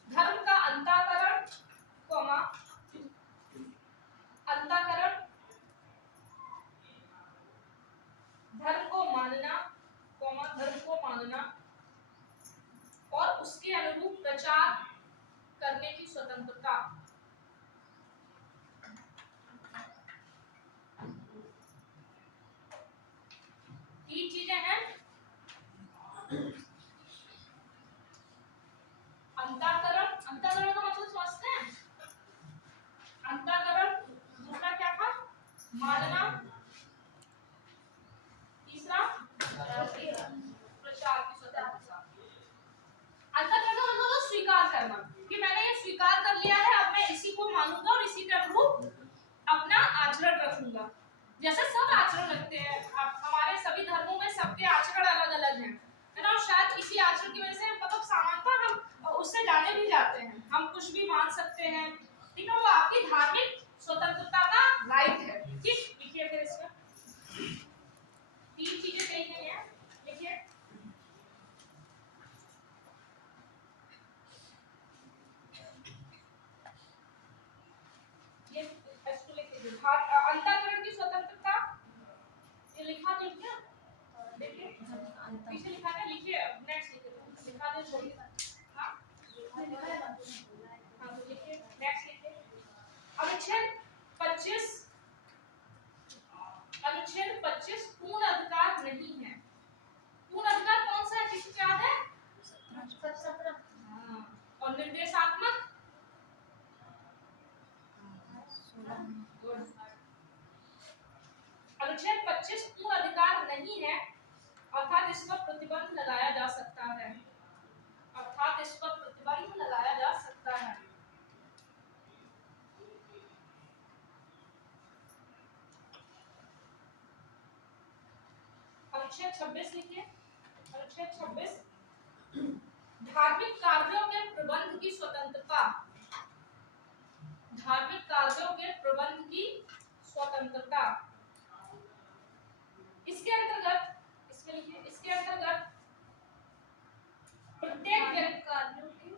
धर्म का अंतःकरण, धर्म को मानना, धर्म को मानना और उसके अनुरूप प्रचार करने की स्वतंत्रता। तीन चीजें हैं, अंतःकरण, अंतःकरण का मतलब समझते हैं? अंतःकरण, दूसरा क्या था? मानना, तीसरा प्रचार की स्वतंत्रता। अंतःकरण का मतलब स्वीकार करना कि मैंने ये स्वीकार कर लिया है, अब मैं इसी को मानूंगा और इसी के अनुरूप अपना आचरण रखूंगा। जैसे सब आचरण रखते हैं, अब हमारे सभी धर्मों में सबके आचरण अलग अलग हैं, है ना? शायद बाद में छोड़िए। हाँ हाँ तो लिखिए, नेक्स्ट लिखिए। अनुच्छेद 25, अनुच्छेद 25 पूर्ण अधिकार नहीं है। पूर्ण अधिकार कौन सा है, किसी को याद है? 17। हाँ, और निर्देशात्मक अनुच्छेद 25 पूर्ण अधिकार नहीं है, अर्थात इस पर प्रतिबंध लगाया जा सकता है, अर्थात इस पर प्रतिबंध लगाया जा सकता है। अनुच्छेद 26 लिखिए। अनुच्छेद 26 धार्मिक कार्यों के प्रबंध की स्वतंत्रता, धार्मिक कार्यों के प्रबंध की स्वतंत्रता। इसके अंतर्गत, इसमें लिखिए, इसके अंतर्गत प्रत्येक व्यक्ति कार्यों के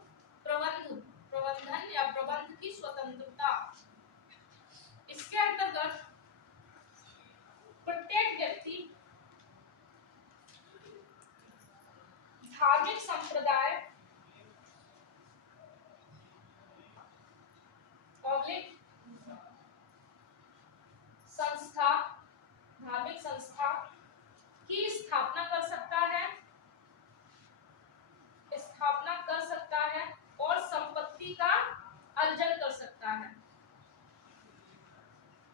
प्रबंधन या प्रबंध की स्वतंत्रता, इसके अंतर्गत प्रत्येक व्यक्ति धार्मिक संप्रदाय, पब्लिक संस्था, धार्मिक संस्था की स्थापना कर सकता है, स्थापना कर सकता है और संपत्ति का अर्जन कर सकता है।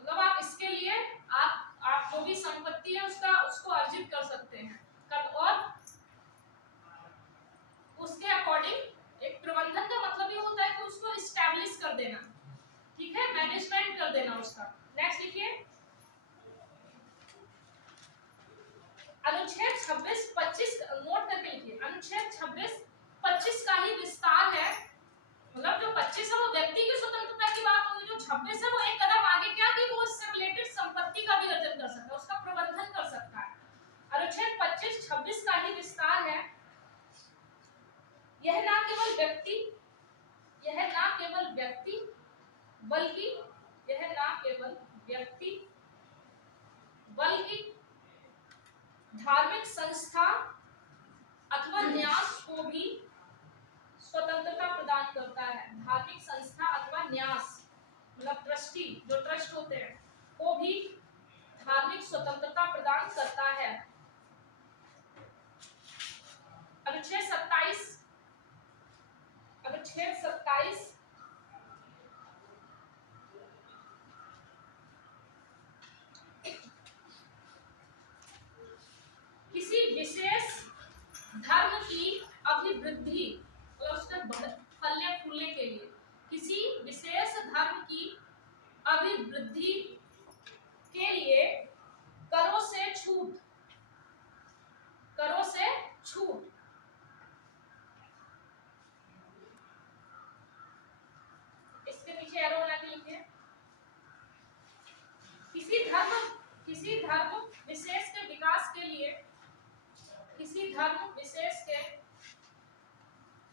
मतलब आप इसके लिए आप जो भी संपत्ति है उसको अर्जित कर सकते हैं और उसके अकॉर्डिंग एक प्रबंधन का मतलब ये होता है कि उसको इस्टेब्लिश कर देना, ठीक है, मैनेजमेंट कर देना उसका। नेक्स्ट लिखिए। अनुच्छेद 26-25 नोट करके लिखिए। अनुच्छेद 26-25 का ही विस्तार है, मतलब जो 25 है वो व्यक्ति की स्वतंत्रता की बात होगी, जो 26 है वो एक कदम आगे क्या कि वो उससे रिलेटेड संपत्ति का भी अर्जन कर सकता है, उसका प्रबंधन कर सकता है। अनुच्छेद 25-26 का ही विस्तार है। यह ना केवल व्यक्ति, यह ना केवल व्यक्ति बल्कि, यह ना केवल व्यक्ति बल्कि धार्मिक संस्था अथवा न्यास को भी स्वतंत्रता प्रदान करता है। धार्मिक संस्था अथवा न्यास मतलब ट्रस्टी, जो ट्रस्ट होते हैं, को भी धार्मिक स्वतंत्रता प्रदान करता है। अनुच्छेद 27, अनुच्छेद 27 किसी विशेष धर्म की अभिवृद्धि और उसके फलने फूलने के लिए, किसी विशेष धर्म की अभिवृद्धि के लिए करों से छूट, करों से छूट, इसके पीछे एरो लगा के लिखिए। किसी धर्म विशेष के विकास के लिए, किसी धर्म विशेष के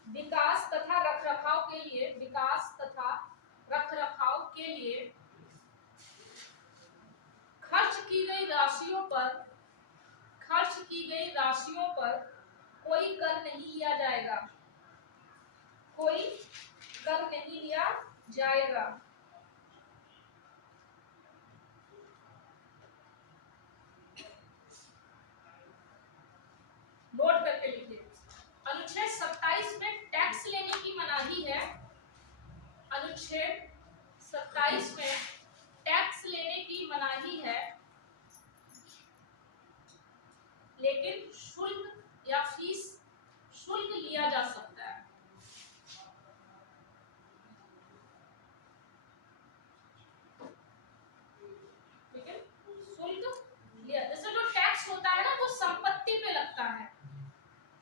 विकास तथा रखरखाव के लिए, विकास तथा रखरखाव के लिए खर्च की गई राशियों पर, खर्च की गई राशियों पर कोई कर नहीं लिया जाएगा, कोई कर नहीं लिया जाएगा। नोट करके लिखिए। अनुच्छेद 27 में टैक्स लेने की मनाही है। अनुच्छेद 27 में टैक्स लेने की मनाही है, लेकिन शुल्क या फीस, शुल्क लिया जा सकता है। लेकिन शुल्क लिया, जैसे जो टैक्स होता है ना वो संपत्ति पे लगता है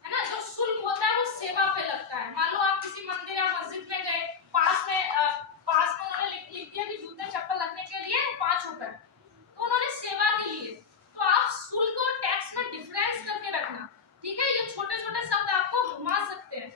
ना, जो शुल्क होता है वो सेवा पे लगता है। मान लो आप किसी मंदिर या मस्जिद में गए, पास में उन्होंने लिख दिया कि जूते चप्पल रखने के लिए 5 रुपए, तो उन्होंने सेवा के लिए, तो आप शुल्क और टैक्स में डिफरेंस करके रखना, ठीक है। ये छोटे छोटे शब्द आपको घुमा सकते हैं,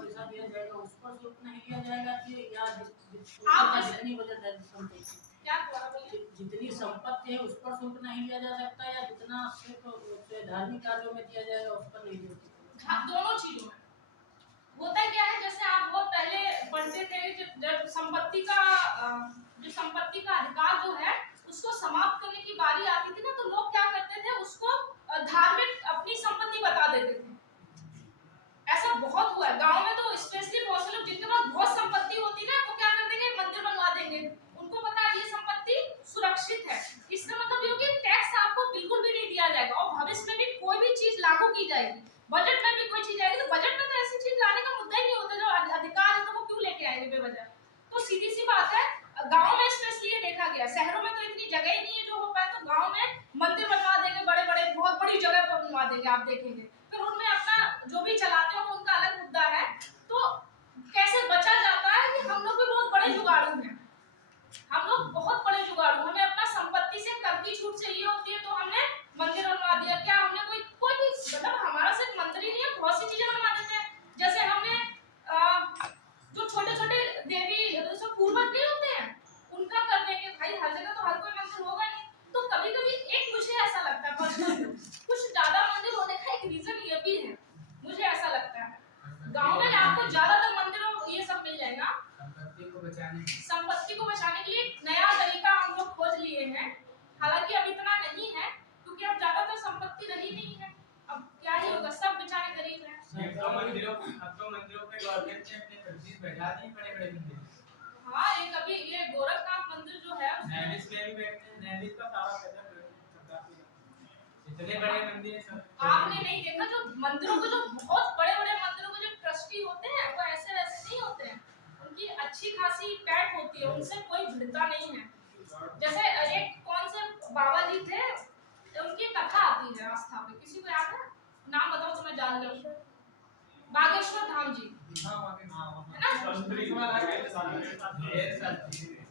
पैसा दिया जाएगा उस पर शुल्क नहीं लिया जाएगा कि या आप जैसे- जितनी वजह संपत्ति क्या दोबारा बोलिए? जितनी संपत्ति है उस पर शुल्क नहीं लिया जा सकता या जितना सिर्फ धार्मिक कार्यों में दिया जाएगा उस पर नहीं लिया जाएगा। हाँ, दोनों चीजों में होता क्या है, जैसे आप बहुत पहले पढ़ते थे जब संपत्ति का जो संपत्ति का अधिकार जो है उसको समाप्त करने की बारी आती थी ना, तो लोग क्या करते थे, उसको धार्मिक अपनी संपत्ति बता देते थे। ऐसा बहुत हुआ है गांव में, तो स्पेशली बहुत से लोग जिनके पास बहुत संपत्ति होती है ना, वो क्या कर देंगे, मंदिर बनवा देंगे। उनको पता है ये संपत्ति सुरक्षित है, इसका मतलब ये हो कि टैक्स आपको बिल्कुल भी नहीं दिया जाएगा और भविष्य में भी कोई भी चीज लागू की जाएगी, बजट में भी कोई चीज आएगी, तो बजट में तो ऐसी चीज लाने का मुद्दा ही नहीं होता, जो अधिकार है तो वो क्यों लेके आएंगे बेवजह। तो सीधी सी बात है, गांव में स्पेशली ये देखा गया, शहरों में तो इतनी जगह ही नहीं है जो हो पाए, तो गांव में मंदिर बनवा देंगे, बड़े बड़े बहुत बड़ी जगह पर बनवा देंगे, आप देखेंगे। फिर उनमें अपना जो भी चलाते हो उनका अलग मुद्दा है। तो कैसे बचा जाता है कि हम लोग भी बहुत बड़े जुगाड़ू हैं, हम लोग बहुत बड़े जुगाड़ू, हमें अपना संपत्ति से कर की छूट चाहिए होती है, तो हमने मंदिर बनवा दिया। क्या हमने कोई भी मतलब हमारा सिर्फ मंदिर ही नहीं है, बहुत सी चीजें बनवा देते हैं। जैसे हमने जो छोटे छोटे देवी जो पूर्वज नहीं होते हैं उनका कर देंगे, भाई हर जगह तो हर कोई मंदिर होगा नहीं। तो कभी कभी एक मुझे ऐसा लगता है कुछ ज्यादा मंदिर होने का एक रीजन ये भी है, मुझे ऐसा लगता है गांव में आपको ज्यादातर मंदिरों ये सब मिल जाएगा। संपत्ति को बचाने के लिए एक नया तरीका हम लोग खोज लिए हैं, हालांकि अब इतना नहीं है क्योंकि अब ज्यादातर संपत्ति रही नहीं है, अब क्या ही होगा, सब बेचारे गरीब हैं। अब तो मंदिरों पे गवर्नमेंट ने अपने तस्वीर बैठा दी, बड़े-बड़े मंदिर। हाँ, ये कभी ये गोरखनाथ मंदिर जो है नैमिष में भी बैठते हैं, नैमिष का सारा पैसा सरकार को जाता है। इतने बड़े मंदिर हैं सब। आपने नहीं देखा जो मंदिरों के जो बहुत बड़े बड़े मंदिरों के जो ट्रस्टी होते हैं वो ऐसे वैसे नहीं होते हैं, उनकी अच्छी खासी पैठ होती है, उनसे कोई भिड़ता नहीं है। जैसे एक कौन से बाबा जी थे, उनकी कथा आती है आस्था पे, किसी को याद है? नाम बताओ तो मैं जान लूं। बागेश्वर धाम जी है ना,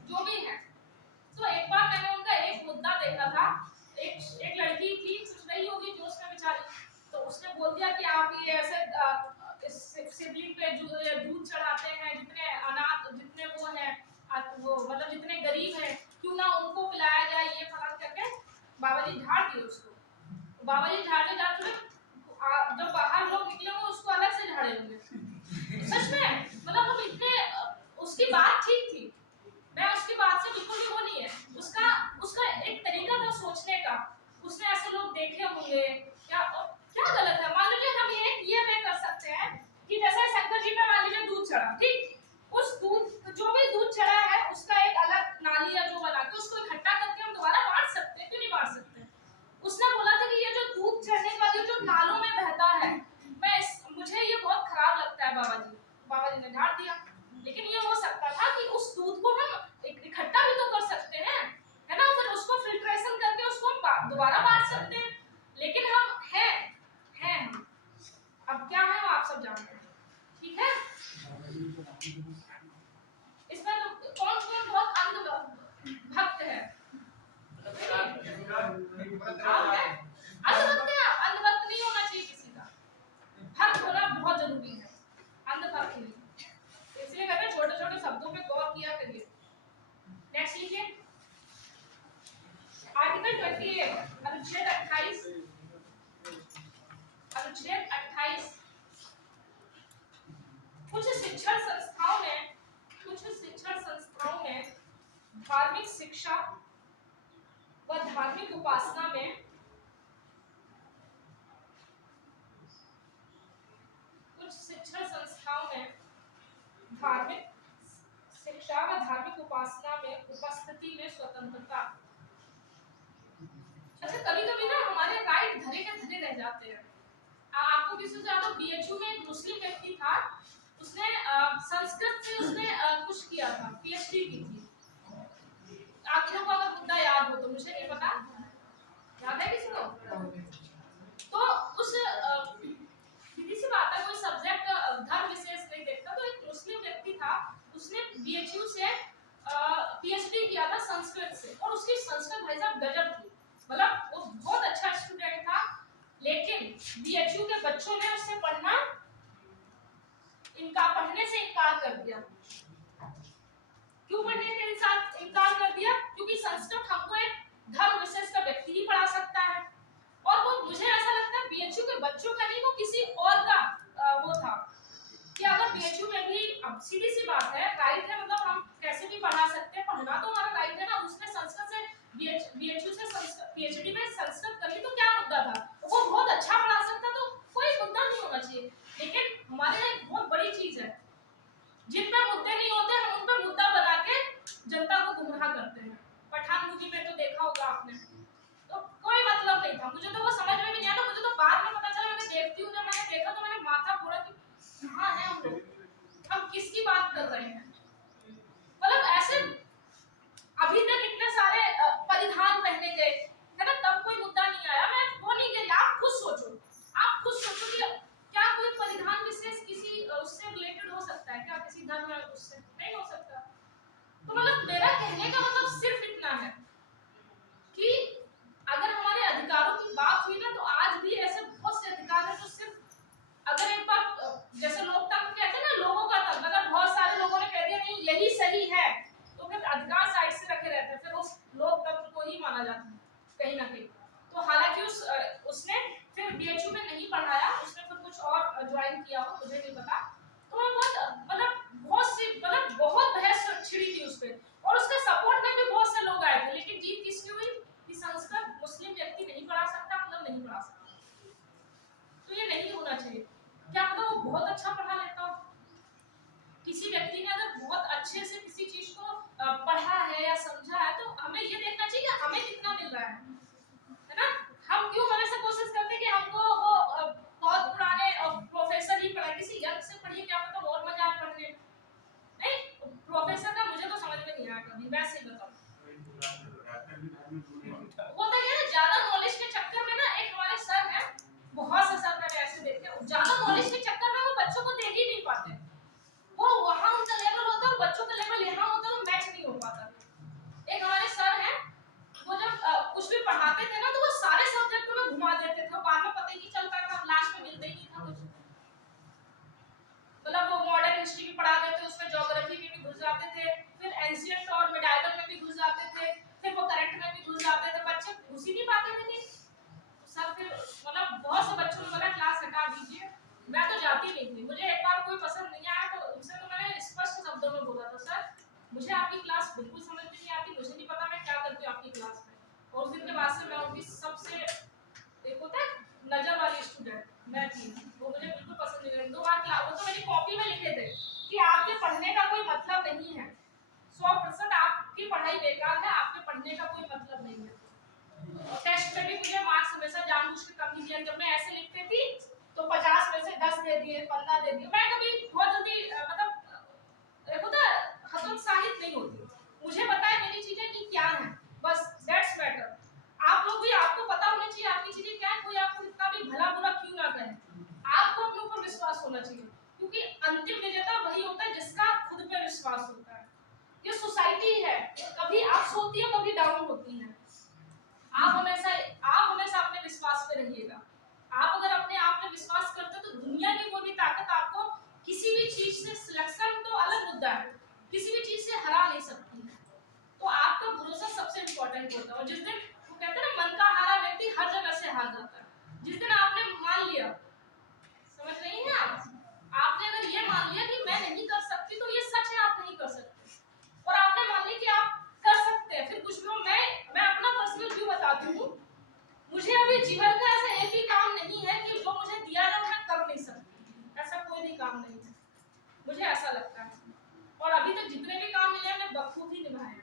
जो भी है। तो एक बार मैंने उनका एक मुद्दा देखा था, एक लड़की थी, कुछ नहीं होगी जो उसने बेचारी, तो उसने बोल दिया कि आप ये ऐसे शिवलिंग पे दूध चढ़ाते हैं, जितने अनाथ जितने वो हैं वो मतलब जितने गरीब हैं क्यों ना उनको पिलाया जाए, ये फलान करके बाबा जी झाड़ दिए उसको। बाबा जी झाड़े जब बाहर लोग निकले होंगे उसको अलग से झाड़े होंगे। सच में मतलब हम इतने, उसकी बात ठीक थी, मैं उसकी बात से बिल्कुल भी वो नहीं है, उसका एक तरीका था सोचने का, उसने ऐसे लोग देखे होंगे, क्या गलत है। मान लीजिए हम ये वे कर सकते हैं कि जैसे शंकर जी में मान लीजिए दूध चढ़ा, ठीक, उस दूध जो भी दूध चढ़ा है उसका एक अलग नाली या जो बना के उसको इकट्ठा करके हम दोबारा बांट सकते हैं, क्यों नहीं बांट सकते। उसने बोला था कि ये जो दूध चढ़ने के बाद ये जो नालों में बहता है, मुझे ये बहुत खराब लगता है बाबा जी ने झाड़ दिया। लेकिन ये हो सकता था कि उस दूध को हम इकट्ठा भी तो कर सकते हैं, है ना, फिर उसको फिल्ट्रेशन करके उसको हम दोबारा बांट सकते हैं। लेकिन हम हैं अब क्या है वो आप सब जानते हैं, ठीक है। इसमें तो कौन बहुत अंधभक्त है, अंधभक्त नहीं होना चाहिए किसी का, भक्त होना बहुत जरूरी है, अंधभक्त नहीं। इसलिए कहते हैं छोटे छोटे शब्दों पे गौर किया करिए। नेक्स्ट लीजिए, आर्टिकल 28 अनुच्छेद 28 कुछ शिक्षण संस्थाओं में धार्मिक शिक्षा व धार्मिक उपासना में धार्मिक शिक्षा व धार्मिक उपासना में उपस्थिति में स्वतंत्रता। अच्छा, कभी-कभी ना हमारे राइट धरे के धरे रह जाते हैं। आपको किसी से याद हो, बीएचयू में एक मुस्लिम व्यक्ति था, उसने संस्कृत से उसने कुछ किया था, पीएचडी की थी। आप लोगों को अगर मुद्दा याद हो तो, मुझे नहीं पता, याद है किसी को? तो उस सीधी सी बात है, कोई सब्जेक्ट धर्म विशेष नहीं देखता, तो एक मुस्लिम व्यक्ति था, उसने बीएचयू से पीएचडी किया था संस्कृत से, और उसकी संस्कृत भाई साहब गजब थी, मतलब वो बहुत अच्छा स्टूडेंट था। लेकिन बीएचयू के बच्चों ने उससे पढ़ना इनकार पढ़ने से इनकार कर दिया। क्यों पढ़ने से इनकार कर दिया? क्योंकि संस्कृत हमको एक धर्म विशेष का व्यक्ति ही पढ़ा सकता है, और वो मुझे ऐसा लगता है बीएचयू के बच्चों का नहीं, वो किसी और का वो था कि अगर बीएचयू में भी, अब सीधी सी बात है, राइट है, मतलब हम कैसे भी पढ़ा सकते हैं, पढ़ना तो हमारा राइट है ना। उसने संस्कृत से बीएचयू से पीएचडी में संस्कृत करी तो क्या मुद्दा था? वो बहुत अच्छा पढ़ा सकता, तो कोई मुद्दा नहीं होना चाहिए। लेकिन हमारे लिए एक बहुत बड़ी चीज है, जिन पे मुद्दे नहीं होते हम उन पे मुद्दा बना के जनता को गुमराह करते हैं। पठान मूवी में तो देखा होगा आपने, तो कोई मतलब नहीं था। मुझे तो वो समझ में भी नहीं आया, मुझे तो बाद में पता चला। मैं देखती हूँ, जब मैंने देखा तो मैंने माथा फोड़ा कि कहाँ है हम लोग, हम किसकी बात कर रहे हैं। मतलब ऐसे अभी तक इतने सारे परिधान पहने गए है ना, तब कोई मुद्दा नहीं आया। मैं वो नहीं कह रही, आप खुद सोचो कि क्या कोई परिधान विशेष किसी उससे रिलेटेड हो सकता है क्या? किसी धर्म में उससे नहीं हो सकता। तो मतलब मेरा कहने का मतलब सिर्फ इतना है कि अगर हमारे अधिकारों की बात हुई ना, तो आज भी ऐसे बहुत से अधिकार हैं जो सिर्फ, अगर एक बार जैसे लोकतंत्र कहते हैं ना, लोगों का तंत्र, अगर बहुत सारे लोगों ने कह दिया नहीं यही सही है, तो फिर अधिकार साइड से रखे रहते हैं, फिर उस लोकतंत्र को ही माना जाता है कहीं ना कहीं। तो हालांकि उसने फिर बीएचयू में नहीं पढ़ाया, उसने फिर कुछ और ज्वाइन किया हो, मुझे नहीं पता। तो मतलब बहुत बहस छिड़ी थी उस पे, और उसके सपोर्ट में भी बहुत से लोग आए थे। लेकिन जीत किसकी हुई कि संस्कृत मुस्लिम व्यक्ति नहीं पढ़ा सकता, मतलब नहीं पढ़ा सकता। तो ये नहीं होना चाहिए। क्या पता वो बहुत अच्छा पढ़ा लेता हो, किसी व्यक्ति ने अगर बहुत अच्छे से किसी चीज को पढ़ा है या समझा है, तो हमें ये देखना चाहिए कि हमें कितना मिल रहा है ना। हम क्यों हमेशा कोशिश करते हैं कि हमको वो बहुत पुराने प्रोफेसर ही पढ़ाए, किसी यंग से पढ़िए, क्या पता और मजा आए पढ़ने। नहीं, प्रोफेसर का मुझे तो समझ में नहीं आया कभी, वैसे ही बताऊं। वो तो ये ज्यादा नॉलेज के चक्कर में ना, एक हमारे सर हैं, बहुत से सर मैंने ऐसे देखे, ज्यादा नॉलेज के चक्कर में वो बच्चों को देख ही नहीं पाते। वो वहां उनका लेवल होता है, बच्चों का लेवल यहाँ होता है, तो मैच नहीं हो पाता। एक हमारे सर हैं, वो जब कुछ भी पढ़ाते थे ना, तो वो सारे सब्जेक्ट में घुमा देते थे, बाद में पता ही नहीं चलता था, लास्ट में मिलता ही नहीं था कुछ। मतलब वो मॉडर्न हिस्ट्री भी पढ़ा देते, उसमें ज्योग्राफी में भी घुस जाते थे, फिर एंशिएंट और मिडाइवल में भी घुस जाते थे, फिर वो करंट में भी घुस जाते थे, बच्चे घुस ही नहीं पाते थे। सर फिर मतलब बहुत से बच्चों ने बोला क्लास हटा दीजिए, मैं तो जाती नहीं थी। मुझे एक बार कोई पसंद नहीं आया, तो उनसे तो मैंने स्पष्ट शब्दों में बोला था, सर मुझे आपकी क्लास बिल्कुल समझ में नहीं आती, मुझे नहीं पता मैं क्या करती हूँ आपकी क्लास में। और उस दिन के बाद से मैं उनकी सबसे, एक होता है नजर वाली स्टूडेंट, मैं थी, वो मुझे बिल्कुल पसंद नहीं आई। 2 बार क्लास, वो तो मेरी कॉपी में लिखे थे कि आपके पढ़ने का कोई मतलब नहीं है, 100% आपकी पढ़ाई बेकार है, आपके पढ़ने का कोई मतलब नहीं है। टेस्ट में भी मुझे मार्क्स हमेशा जानबूझ के कम ही दिए, जब मैं ऐसे लिखती थी तो 50 में से 10 दे दिए, 15 दे दिए। मैं कभी बहुत जल्दी मतलब होता हतोत्साहित नहीं होती, मुझे पता है मेरी चीजें की क्या है, बस दैट्स मैटर। आप लोग भी, आपको पता होना चाहिए आपकी चीजें क्या है, कोई आपको कितना भी भला बुरा क्यों ना कहे, आपको अपने ऊपर विश्वास होना चाहिए, क्योंकि अंतिम विजेता वही होता है जिसका खुद पे विश्वास होता है। ये सोसाइटी है, कभी अप्स होती है, कभी डाउन होती है। आप हमेशा अपने विश्वास पे रहिएगा। आप अगर अपने आप पे विश्वास करते हो, तो दुनिया की कोई भी ताकत आपको किसी भी चीज से, सिलेक्शन तो अलग मुद्दा है, किसी भी चीज से हरा नहीं सकती है। तो आपका भरोसा सबसे इंपॉर्टेंट होता है। और जिस दिन वो कहते हैं ना, मन का हारा व्यक्ति हर जगह से हार जाता है। जिस दिन आपने मान लिया, समझ रही हैं आपने अगर ये मान लिया कि मैं नहीं कर सकती, तो ये सच है, आप नहीं कर सकते, और आपने मान लिया कि आप कर सकते हैं, फिर कुछ भी हो। मैं अपना पर्सनल व्यू बताती हूँ, मुझे अभी जीवन का ऐसा एक भी काम नहीं है कि जो मुझे दिया है मैं कर नहीं सकती, ऐसा कोई भी काम नहीं है, मुझे ऐसा लगता है। और अभी तक जितने भी काम मिले हैं मैं बखूबी निभाए।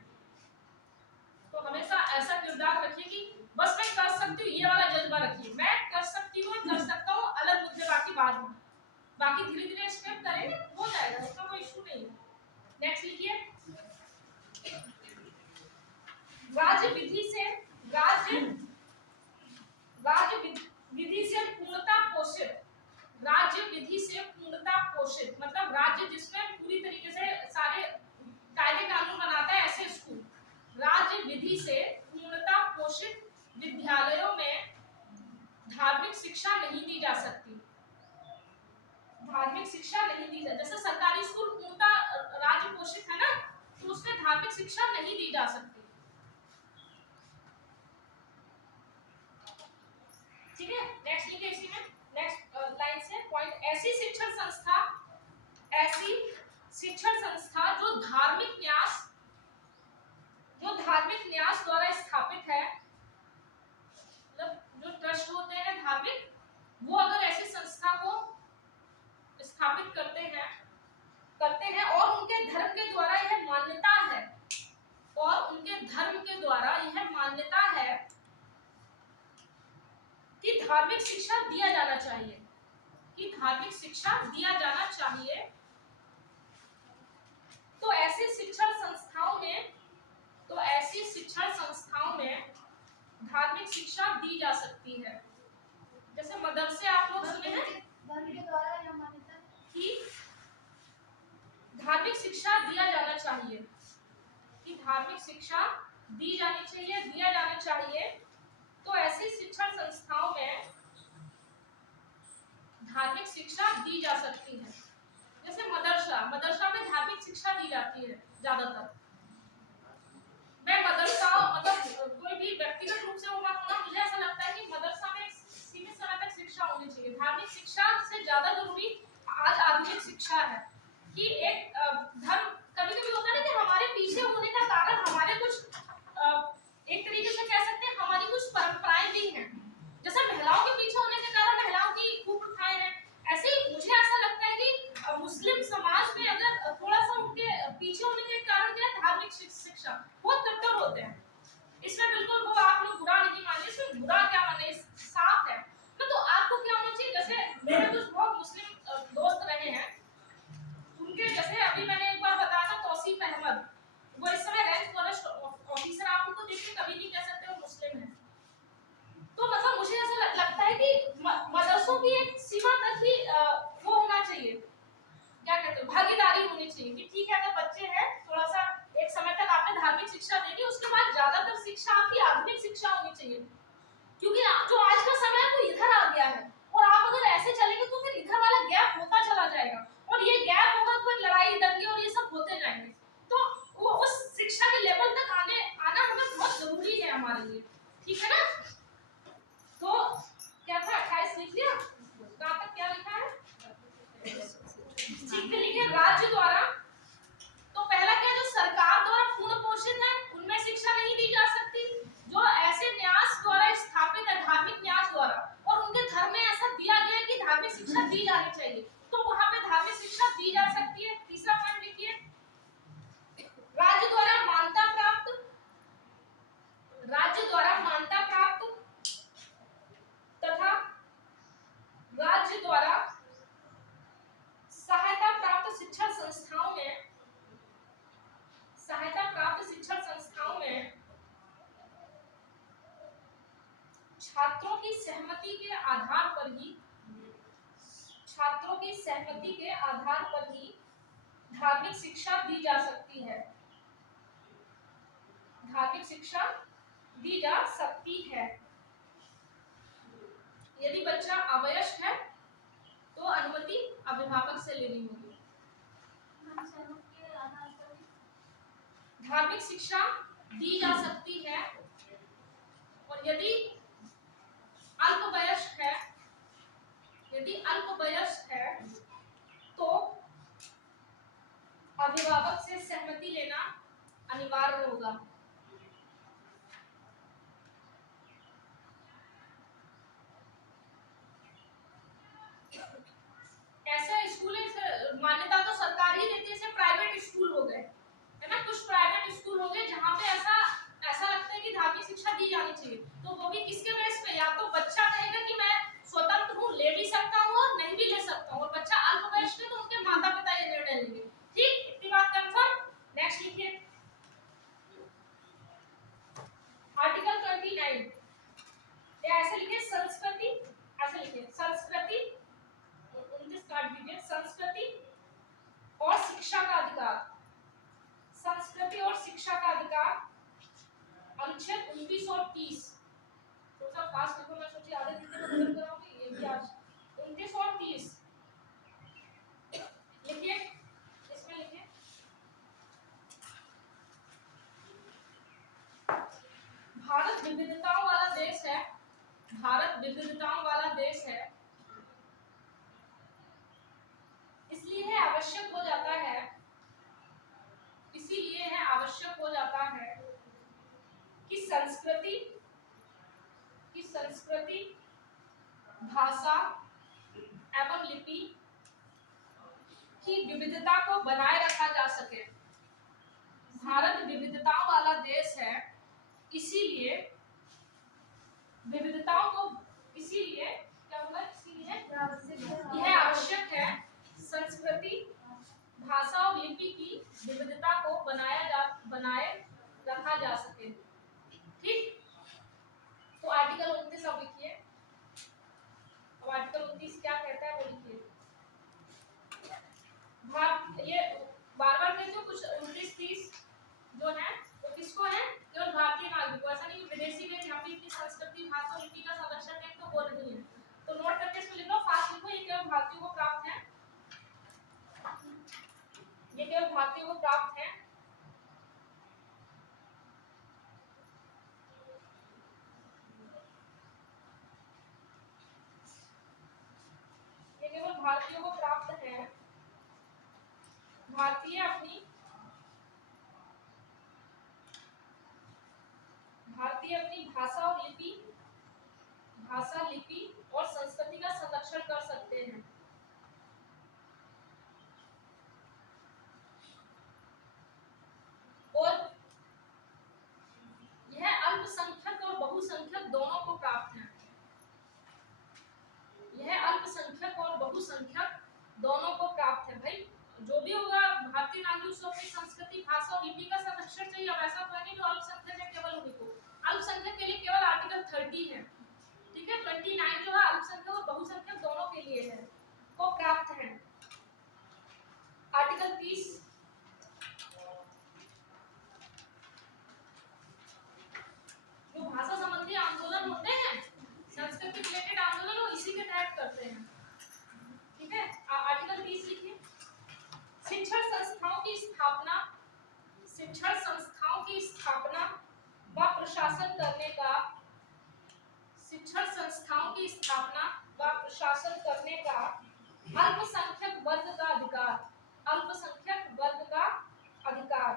तो हमेशा ऐसा किरदार रखिए कि बस मैं कर सकती हूँ, ये वाला जज्बा रखिए, मैं कर सकती हूँ, कर सकता हूँ, अलग मुद्दे बाकी बाद में, बाकी धीरे धीरे स्टेप करेंगे, हो जाएगा, उसका कोई इशू नहीं है। नेक्स्ट लिखिए, राज्य विधि से पूर्णता पोषित, राज्य विधि से पूर्णता पोषित मतलब राज्य जिसमें पूरी तरीके से सारे कायदे कानून बनाता है, ऐसे स्कूल। राज्य विधि से पूर्णता पोषित विद्यालयों में धार्मिक शिक्षा नहीं दी जा सकती, धार्मिक शिक्षा नहीं दी है। जैसे सरकारी स्कूल पूर्णतः राज्य पोषित है ना, तो उसमें धार्मिक शिक्षा नहीं दी जा सकती। ठीक है, नेक्स्ट लिखिए इसी में, नेक्स्ट लाइन से पॉइंट, ऐसी शिक्षण संस्था जो धार्मिक न्यास द्वारा स्थापित है, मतलब जो ट्रस्ट होते हैं धार्मिक, वो अगर ऐसी संस्था को स्थापित करते हैं और उनके धर्म के द्वारा यह मान्यता है, कि धार्मिक शिक्षा दिया जाना चाहिए, तो ऐसी शिक्षण संस्थाओं में धार्मिक शिक्षा दी जा सकती है। जैसे मदरसे आप लोग सुने हैं कि धार्मिक शिक्षा दिया जाना चाहिए, तो ऐसी शिक्षण संस्थाओं में धार्मिक शिक्षा दी जा सकती है। जैसे मदरसा में धार्मिक शिक्षा दी जाती है ज्यादातर। मैं मदरसा मतलब कोई भी व्यक्तिगत रूप से वो बात होना, मुझे ऐसा लगता है कि मदरसा में सीमित समय तक शिक्षा होनी चाहिए। धार्मिक शिक्षा से ज्यादा जरूरी आज आधुनिक शिक्षा है कि एक धर्म, कभी-कभी होता है ना कि हमारे पीछे होने का कारण हमारे कुछ एक तरीके से कह सकते हैं हमारी कुछ परंपराएं भी हैं। जैसे महिलाओं के पीछे होने के कारण महिलाओं की खूब प्रथाएं हैं, ऐसे ही मुझे ऐसा लगता है कि मुस्लिम समाज में अगर थोड़ा सा उनके पीछे होने के कारण क्या धार्मिक शिक्षा बहुत कट्टर होते हैं। इसमें बिल्कुल वो आप लोग बुरा नहीं मानिए, इसमें बुरा क्या माने, साफ है ना। तो आपको क्या होना चाहिए, जैसे मेरे कुछ बहुत मुस्लिम दोस्त रहे हैं, उनके जैसे अभी मैंने एक बार बताया था तौसीफ अहमद, वो इस समय रैंक फॉरेस्ट ऑफिसर, आप उनको देख के कभी नहीं कह सकते वो मुस्लिम है। तो मतलब मुझे ऐसा लगता है कि मदरसों की एक सीमा तक ही वो होना चाहिए, क्या कहते हैं, भागीदारी होनी चाहिए कि ठीक है अगर बच्चे हैं थोड़ा सा एक समय तक आपने धार्मिक शिक्षा देगी, उसके बाद ज्यादातर शिक्षा आपकी आधुनिक शिक्षा होनी चाहिए, क्योंकि जो आज का समय है वो इधर आ गया है और आप अगर ऐसे चलेंगे तो फिर इधर वाला गैप होता चला जाएगा और ये गैप होगा तो फिर लड़ाई दंगे और ये सब होते जाएंगे। तो वो उस शिक्षा के लेवल तक आना हमें बहुत जरूरी है हमारे लिए, ठीक है ना। तो क्या था 28 लिख लिया, कहां तक क्या लिखा है, ठीक है लिखिए, राज्य द्वारा, तो पहला क्या, जो सरकार द्वारा पूर्ण पोषित है उनमें शिक्षा नहीं दी जा सकती। जो ऐसे न्यास द्वारा स्थापित है, धार्मिक न्यास द्वारा, और उनके धर्म में ऐसा दिया गया है कि धार्मिक शिक्षा दी जानी चाहिए, तो वहां पे धार्मिक शिक्षा दी जा सकती है। तीसरा पॉइंट लिखिए, राज्य द्वारा मान्यता प्राप्त तथा राज्य द्वारा सहायता प्राप्त शिक्षण संस्थाओं में छात्रों की सहमति के आधार पर ही धार्मिक शिक्षा दी जा सकती है। यदि बच्चा अवयस्क है तो अनुमति अभिभावक से लेनी होगी। धार्मिक शिक्षा दी जा सकती है और यदि अल्पवयस्क है तो अभिभावक से सहमति लेना अनिवार्य होगा। ऐसे स्कूल मान्यता तो सरकार ही देती है, जैसे प्राइवेट स्कूल हो गए, है ना, कुछ प्राइवेट स्कूल हो गए जहाँ पे ऐसा लगता है कि धार्मिक शिक्षा दी जानी चाहिए, तो वो भी किसके बेस पे, या तो बच्चा कहेगा कि मैं स्वतंत्र हूँ, ले भी सकता हूँ और नहीं भी ले सकता हूँ, और बच्चा अल्पवयस्क है तो उनके माता पिता ये निर्णय लेंगे। ठीक, इतनी बात कंफर्म। नेक्स्ट लिखिए, आर्टिकल 29, ऐसे लिखिए संस्कृति, ऐसे लिखिए संस्कृति, 29 काट दीजिए, संस्कृति और शिक्षा का अधिकार, अनुच्छेद 29 और 30, तो सब पास लिखो, मैं सोची आधे घंटे में खत्म कराऊंगी, ये भी आज 29 और 30 लिखिए। विविधताओं वाला देश है, भारत विविधताओं वाला देश है, इसलिए आवश्यक हो जाता है, इसीलिए है आवश्यक हो जाता है कि संस्कृति, भाषा एवं लिपि की विविधता को बनाए रखा जा सके। भारत विविधताओं वाला देश है, इसीलिए विविधताओं को, इसीलिए क्या होगा, इसीलिए यह आवश्यक है संस्कृति, भाषा और लिपि की विविधता को बनाए रखा जा सके। ठीक, तो आर्टिकल 29 अब लिखिए। अब आर्टिकल 29 क्या कहता है वो लिखिए। ये बार-बार कहते हो कुछ 29-30 जो है वो किसको है, केवल भारतीय नागरिक को, ऐसा नहीं विदेशी में यहाँ पे अपनी संस्कृति, भाषा और लिपि का संरक्षण है तो वो नहीं है। तो नोट करके इसको लिख लो, फास्ट लिखो, ये केवल भारतीयों को प्राप्त है, ये केवल भारतीयों को प्राप्त है। ये केवल भारतीयों को प्राप्त है। भारतीय अपनी भाषा और लिपि और संस्कृति का संरक्षण कर सकते हैं। और यह अल्पसंख्यक और बहुसंख्यक दोनों को प्राप्त है। यह अल्पसंख्यक और बहुसंख्यक दोनों को प्राप्त है। भाई जो भी होगा भारतीय नागरिक को अपनी संस्कृति, भाषा और लिपि का संरक्षण चाहिए। अब ऐसा तो नहीं जो अल्पसंख्यक है केवल उन्हीं को, अल्पसंख्यक के लिए केवल आर्टिकल 30 है, ठीक है। 29 जो है अल्पसंख्यक और बहुसंख्यक दोनों के लिए है, को प्राप्त है। आर्टिकल 30 जो भाषा संबंधी आंदोलन होते हैं, संस्कृति रिलेटेड आंदोलन, वो इसी के तहत करते हैं, ठीक है। आर्टिकल 30 लिखिए। शिक्षण संस्थाओं की स्थापना व प्रशासन करने का, शिक्षण संस्थाओं की स्थापना व प्रशासन करने का अल्पसंख्यक वर्ग का अधिकार, अल्पसंख्यक वर्ग का अधिकार।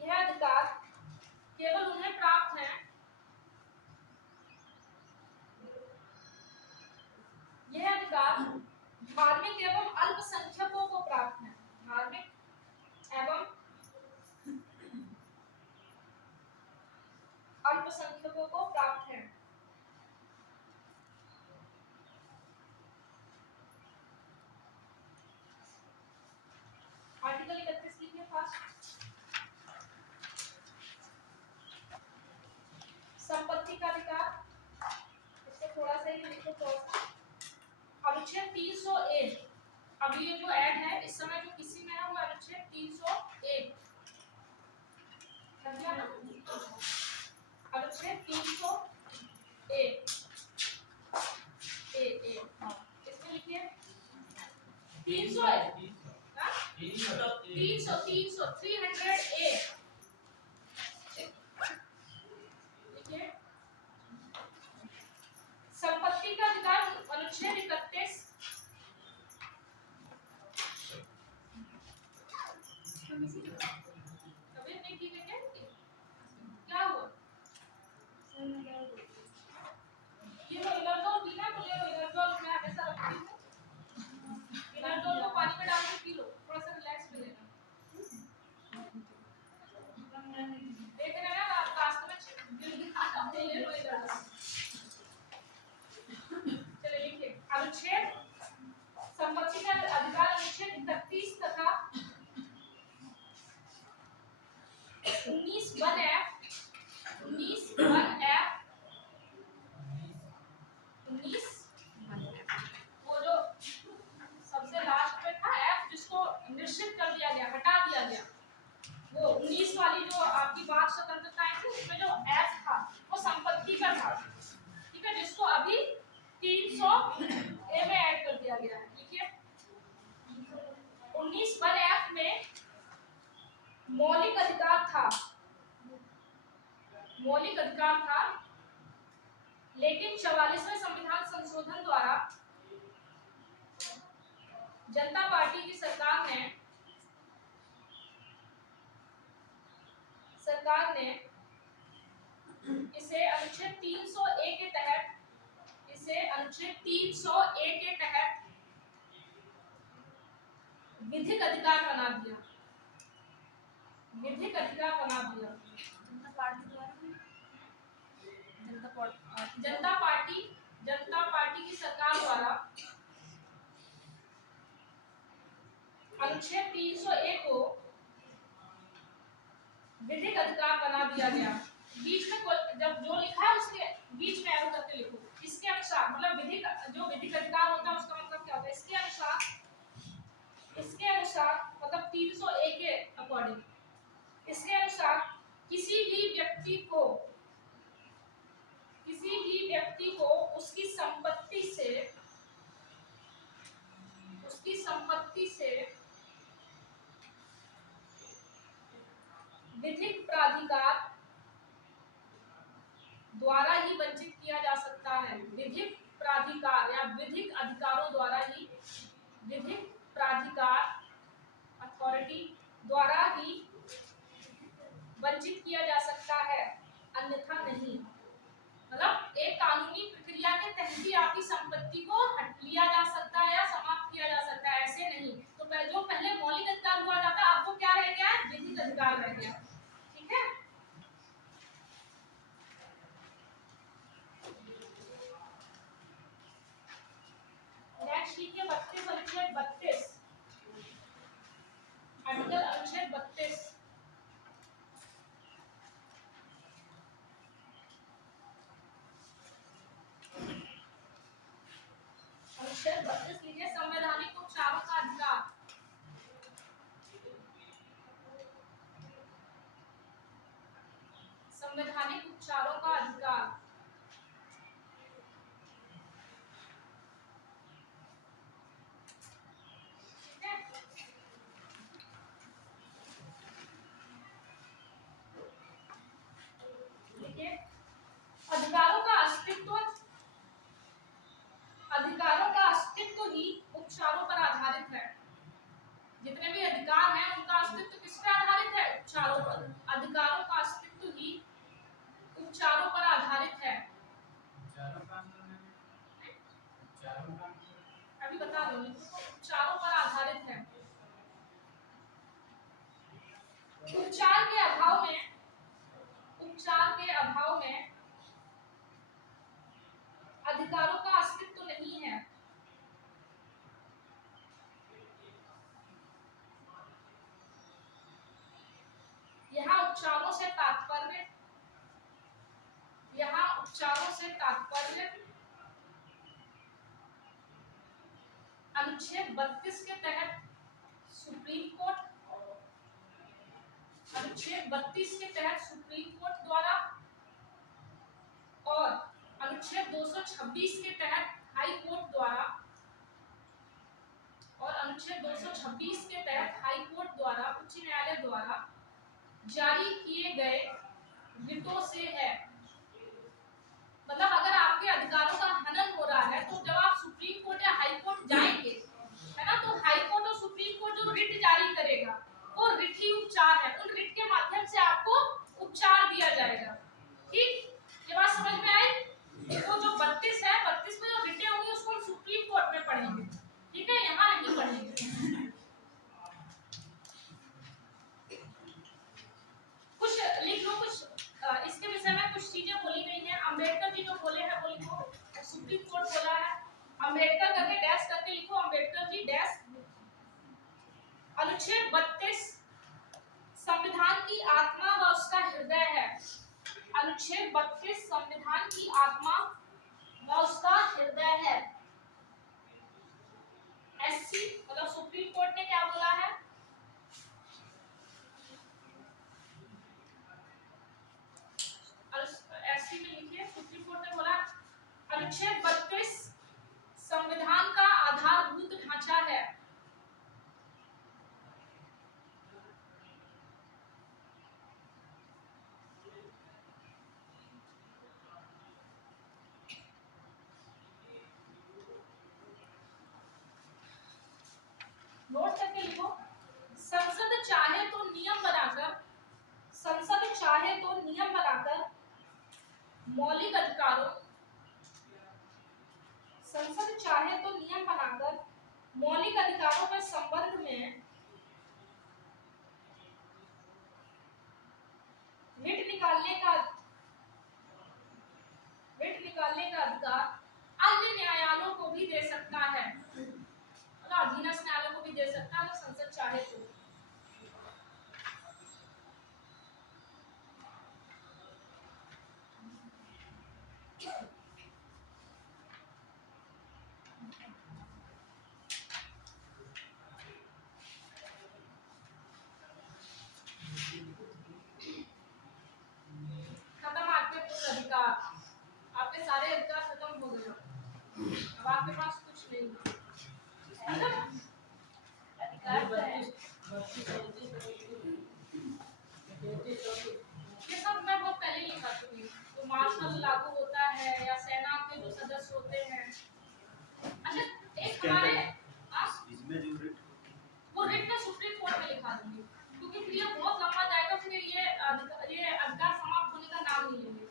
यह अधिकार केवल उन्हें प्राप्त है, यह अधिकार धार्मिक एवं अल्पसंख्यकों को प्राप्त है, धार्मिक एवं अल्पसंख्यकों को प्राप्त है। आर्टिकल 31 लिखिए फर्स्ट। संपत्ति का अधिकार, इसको थोड़ा सा ही लिखो, थोड़ा सा। अनुच्छेद 301, अभी ये जो ऐड है इस समय जो किसी में है वो अनुच्छेद 301 समझा ना, अनुच्छेद 301 इसमें लिखिए 300 लिखिए। संपत्ति का अधिकार अनुच्छेद 31 तबीयत नहीं ठीक है क्या हुआ? ये वो इलरजोल पीना तो ले लो, इलरजोल मैं हमेशा रखती हूँ, इलरजोल को पानी में डाल के पी लो, थोड़ा सा रिलैक्स मिलेगा। देख रहे हैं आप रास्ते में ले लो इलरजोल। चलिए लिखिए अनुच्छेद संपत्ति का अधिकार अनुच्छेद 31 तथा 19(1)(f) वो जो सबसे लास्ट में था F, जिसको निश्चित कर दिया गया, हटा दिया गया, वो 19 वाली जो आपकी बात स्वतंत्रता थी उसमें जो F था वो संपत्ति का था, ठीक है, जिसको अभी 300A में ऐड कर दिया गया है। मौलिक अधिकार था, मौलिक अधिकार था, लेकिन 44वें संविधान संशोधन द्वारा जनता पार्टी की सरकार ने इसे अनुच्छेद 300A के तहत, इसे अनुच्छेद 300A के तहत विधिक अधिकार बना दिया, विधिक अधिकार बना दिया। जनता पार्टी की सरकार द्वारा अनुच्छेद 300A को विधिक अधिकार बना दिया गया। बीच में जब जो लिखा है उसके बीच में एरो करके लिखो। इसके अनुसार मतलब विधिक जो विधिक अधिकार होता है उसका मतलब क्या होता है? इसके अनुसार मतलब 300A के अकॉर्डिंग, इसके अनुसार किसी भी व्यक्ति को उसकी संपत्ति से विधिक प्राधिकार द्वारा ही वंचित किया जा सकता है। विधिक प्राधिकार या विधिक अधिकारों द्वारा ही, विधिक प्राधिकार अथॉरिटी द्वारा ही वंचित किया जा सकता है, अन्यथा नहीं। मतलब एक कानूनी प्रक्रिया के तहत ही आपकी संपत्ति को हट लिया जा सकता है या समाप्त किया जा सकता है, ऐसे नहीं। तो जो पहले मौलिक अधिकार हुआ जाता है, आपको क्या रह गया है? विधिक अधिकार रह गया। ठीक है। नेक्स्ट लिखिए 32 अनुच्छेद 32, आर्टिकल अनुच्छेद 32। अनुच्छेद 32 लिखिए, संवैधानिक उपचारों का अधिकार। संवैधानिक उपचारों का अधिकार। ठीक है। देखिए, अधिकारों का अस्तित्व ही उपचारों पर आधारित है। जितने भी अधिकार हैं उनका अस्तित्व किस पे आधारित है? उपचारों पर। अधिकारों का अस्तित्व ही उपचारों पर आधारित है। अभी बता दूंगी, उपचारों पर आधारित है। उपचार के अभाव में अधिकारों का अस्तित्व नहीं है। यहाँ उपचारों से तात्पर्य अनुच्छेद 32 के तहत सुप्रीम कोर्ट, अनुच्छेद 32 के तहत सुप्रीम कोर्ट द्वारा और अनुच्छेद 226 के तहत हाई कोर्ट द्वारा, और अनुच्छेद 226 के तहत हाई कोर्ट द्वारा, उच्च न्यायालय द्वारा जारी किए गए रिटों से है। मतलब अगर आपके अधिकारों का हनन हो रहा है तो जब आप सुप्रीम कोर्ट या हाई कोर्ट जाएंगे, है ना, तो हाई कोर्ट और सुप्रीम कोर्ट जो रिट जारी करेगा वो रिट ही उपचार है। उन रिट के माध्यम से आपको उपचार दिया जाएगा। ठीक, ये बात समझ में आई? तो जो 32 है, 32 में जो रिटें होंगी उसको हम सुप्रीम कोर्ट में पढ़ेंगे। ठीक है, यहाँ नहीं पढ़ेंगे। कुछ लिख लो, कुछ इसके विषय में कुछ चीजें बोली गई हैं। अम्बेडकर जी जो बोले हैं वो लिखो। सुप्रीम कोर्ट बोला है, अम्बेडकर करके डैश करके लिखो, अम्बेडकर जी डैश। अनुच्छेद 32 संविधान की आत्मा व उसका हृदय है। अनुच्छेद 32 संविधान की आत्मा व उसका हृदय है। एससी मतलब सुप्रीम कोर्ट ने क्या बोला है? एससी में लिखिए, सुप्रीम कोर्ट ने बोला अनुच्छेद 32 संविधान का आधारभूत ढांचा है। नोट करके लिखो। संसद चाहे तो नियम बनाकर, संसद चाहे तो नियम बनाकर मौलिक अधिकारों, संसद चाहे तो नियम बनाकर मौलिक अधिकारों के संबंध में रिट निकालने का अधिकार अन्य न्यायालयों को भी दे सकता है, मतलब अधीनस्थ न्यायालयों को भी दे सकता है अगर संसद चाहे तो। खत्म आपके कुछ अधिकार, आपके सारे अधिकार खत्म हो गए, अब आपके पास कुछ नहीं है। अधिकार तो है। ये सब मैं बहुत पहले ही लिखा चुकी हूँ। तो मार्शल लागू होता है या सेना के जो सदस्य होते हैं। अच्छा एक हमारे इसमें जो रिट वो रिट में सुप्रीम कोर्ट में लिखा दूंगी, क्योंकि फिर ये बहुत लंबा जाएगा, फिर ये अधिकार समाप्त होने का नाम नहीं लेंगे।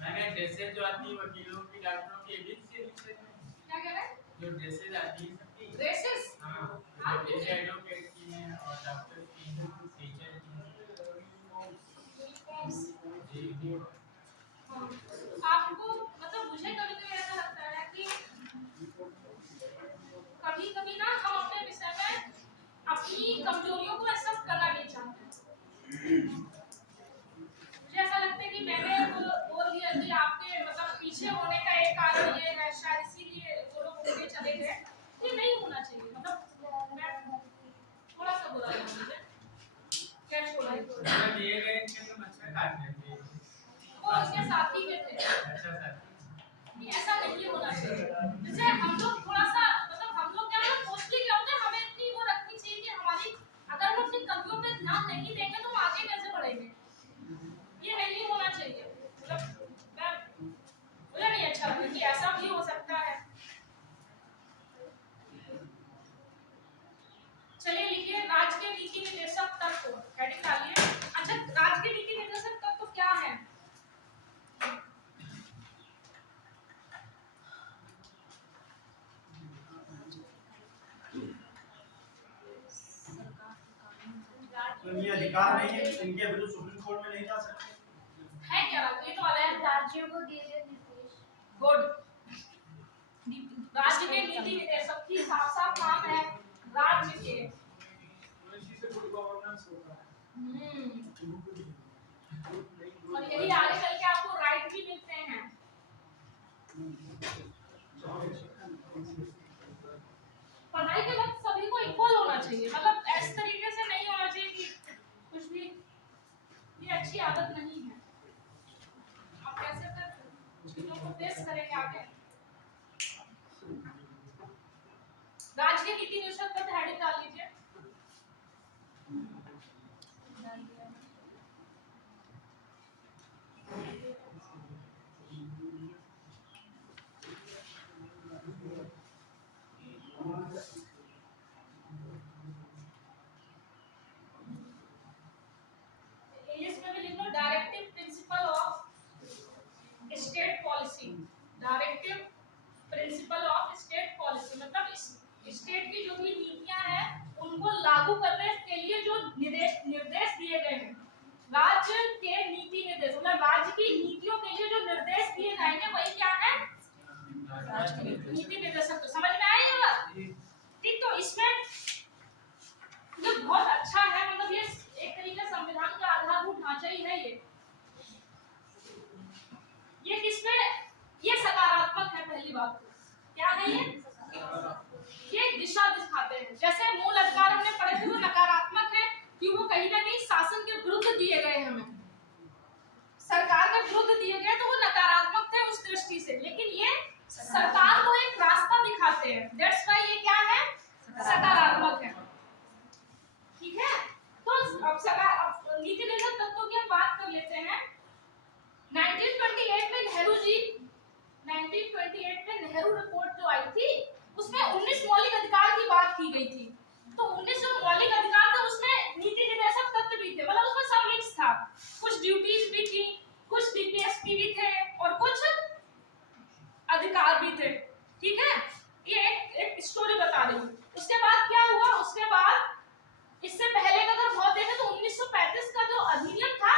मैंने ड्रेसेज जो आती है वकीलों की, डॉक्टरों की, ये भी क्या कह रहे हैं? जो ड्रेसेज आती है सबकी, ड्रेसेस हाँ, जैसे एडवोकेट की हैं और डॉक्टर की हैं, टीचर की हैं, यूनिफॉर्म्स। जी, हाँ, आपको मतलब मुझे कभी-कभी ऐसा लगता है कि कभी-कभी ना हम अपने विषय में अपनी कमजोरियों को एक्सेप्ट करना नहीं चाहते। मुझे ऐसा लगता है कि मैंने बोल दिया कि आपके मतलब पीछे होने का एक कारण ये है, शायद इसीलिए वो लोग उनके चले गए। ये नहीं होना चाहिए, मतलब मैं थोड़ा सा बुरा लगा मुझे। क्या छोड़ा ही तो। मतलब दिए गए इनके तो मच्छर काट लेते हैं। वो उसके साथी के थे। अच्छा सर, नहीं ऐसा नहीं होना चाहिए। जैसे हम लोग थोड़ा सा मतलब हम लोग क्या ना मोस्टली क्या होता है, हमें इतनी वो रखनी चाहिए कि हमारी अगर हम अपनी कमियों पे ध्यान नहीं देंगे तो हम आगे कैसे बढ़ेंगे। ये नहीं होना चाहिए। मतलब मुझे नहीं अच्छा लगता कि ऐसा भी हो सकता है। चलिए लिखिए राज्य के नीति निर्देशक तत्व, हेडिंग डालिए। अच्छा राज्य के नीति निर्देशक तत्व क्या है? तो ये अधिकार नहीं है, इनके विरुद्ध सुप्रीम कोर्ट में नहीं जा सकते। है क्या? ये तो अलग राज्यों को दिए गए निर्देश। गुड। राज्य के नीति निर्देशक की साफ साफ नाम है राज्य के। इसी से गुड गवर्नेंस होता है। और यही आगे चल के आपको राइट भी मिलते हैं। पढ़ाई के वक्त सभी को इक्वल होना चाहिए, मतलब इस तरीके से नहीं होना चाहिए कि कुछ भी, ये अच्छी आदत नहीं है। आप कैसे कर चीजों को फेस करेंगे आगे। राज्य के नीति निर्देशक पर हेडिंग डाल लीजिए। इंग्लिश में भी लिख लो directive principle of state policy. Directive principle of state policy मतलब स्टेट की जो भी नीतियां हैं उनको लागू करने के लिए जो निर्देश दिए गए हैं। राज्य के नीति निर्देश मतलब राज्य की नीतियों के लिए जो निर्देश दिए जाएंगे वही क्या है? नीति निर्देशक। तो समझ में आई ये बात? ठीक, तो इसमें ये बहुत अच्छा है, मतलब ये एक तरीके से संविधान का आधारभूत ढांचा ही है। ये किसमें ये सकारात्मक है। पहली बात क्या है, ये दिशा दिखाते हैं। जैसे मूल अधिकार हमने पढ़े थे वो नकारात्मक है कि वो कहीं ना कहीं शासन के विरुद्ध दिए गए, हमें सरकार के विरुद्ध दिए गए, तो वो नकारात्मक थे उस दृष्टि से। लेकिन ये सरकार को एक रास्ता दिखाते हैं, दैट्स व्हाई ये क्या है, सकारात्मक है। ठीक है, तो अब नीति निर्देशक तत्वों की हम बात कर लेते हैं। 1928 में नेहरू जी 1928 में नेहरू रिपोर्ट जो आई थी उसमें 19 मौलिक अधिकार की बात की गई थी। सरकार भी थे, ठीक है। ये एक स्टोरी बता रही हूँ। उसके बाद क्या हुआ, उसके बाद इससे पहले का अगर बहुत देखें तो 1935 का जो अधिनियम था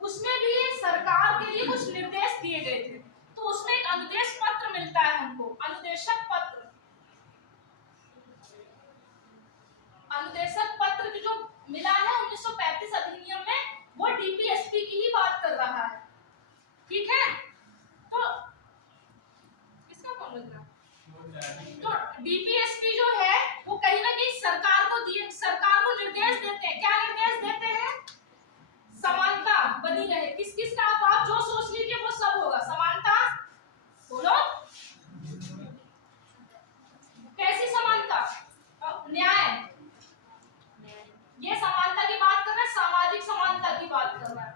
उसमें भी सरकार के लिए कुछ निर्देश दिए गए थे। तो उसमें एक अनुदेश पत्र मिलता है हमको, अनुदेशक पत्र। अनुदेशक पत्र जो मिला है 1935 अधिनियम में, वो डीपीएसपी की ही बात कर रहा है, ठीक है। तो किसका फोन लग रहा है? तो डीपीएसपी जो है वो कहीं ना कहीं सरकार को निर्देश देते हैं। क्या निर्देश देते हैं? समानता बनी रहे। किस किस का आप जो सोच लीजिए वो सब होगा। समानता बोलो, कैसी समानता? न्याय, ये समानता की बात कर रहा है, सामाजिक समानता की बात कर रहा है।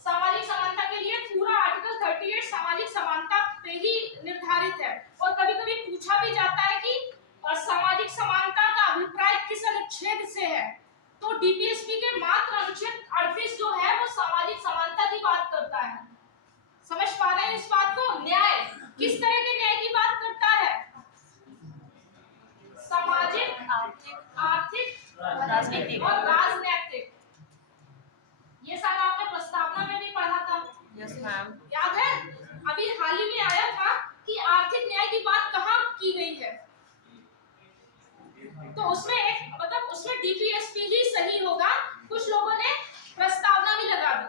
सामाजिक समानता के लिए पूरा आर्टिकल 38 सामाजिक समानता पे ही निर्धारित है। और कभी-कभी पूछा भी जाता है कि सामाजिक समानता का अभिप्राय किस अनुच्छेद से है, तो डीपीएसपी के मात्र अनुच्छेद 38 जो है वो सामाजिक समानता की बात करता है। समझ पा रहे हैं इस बात को? न्याय, किस तरह के न्याय की बात करता है? सामाजिक, आर्थिक, राजनीतिक और राजनीतिक। ये सारा आपने प्रस्तावना में भी पढ़ा था, यस मैम। याद है? अभी हाल ही में आया था कि आर्थिक न्याय की बात कहाँ की गई है, तो उसमें मतलब उसमें डीपीएसपी ही सही होगा। कुछ लोगों ने प्रस्तावना भी लगा दी,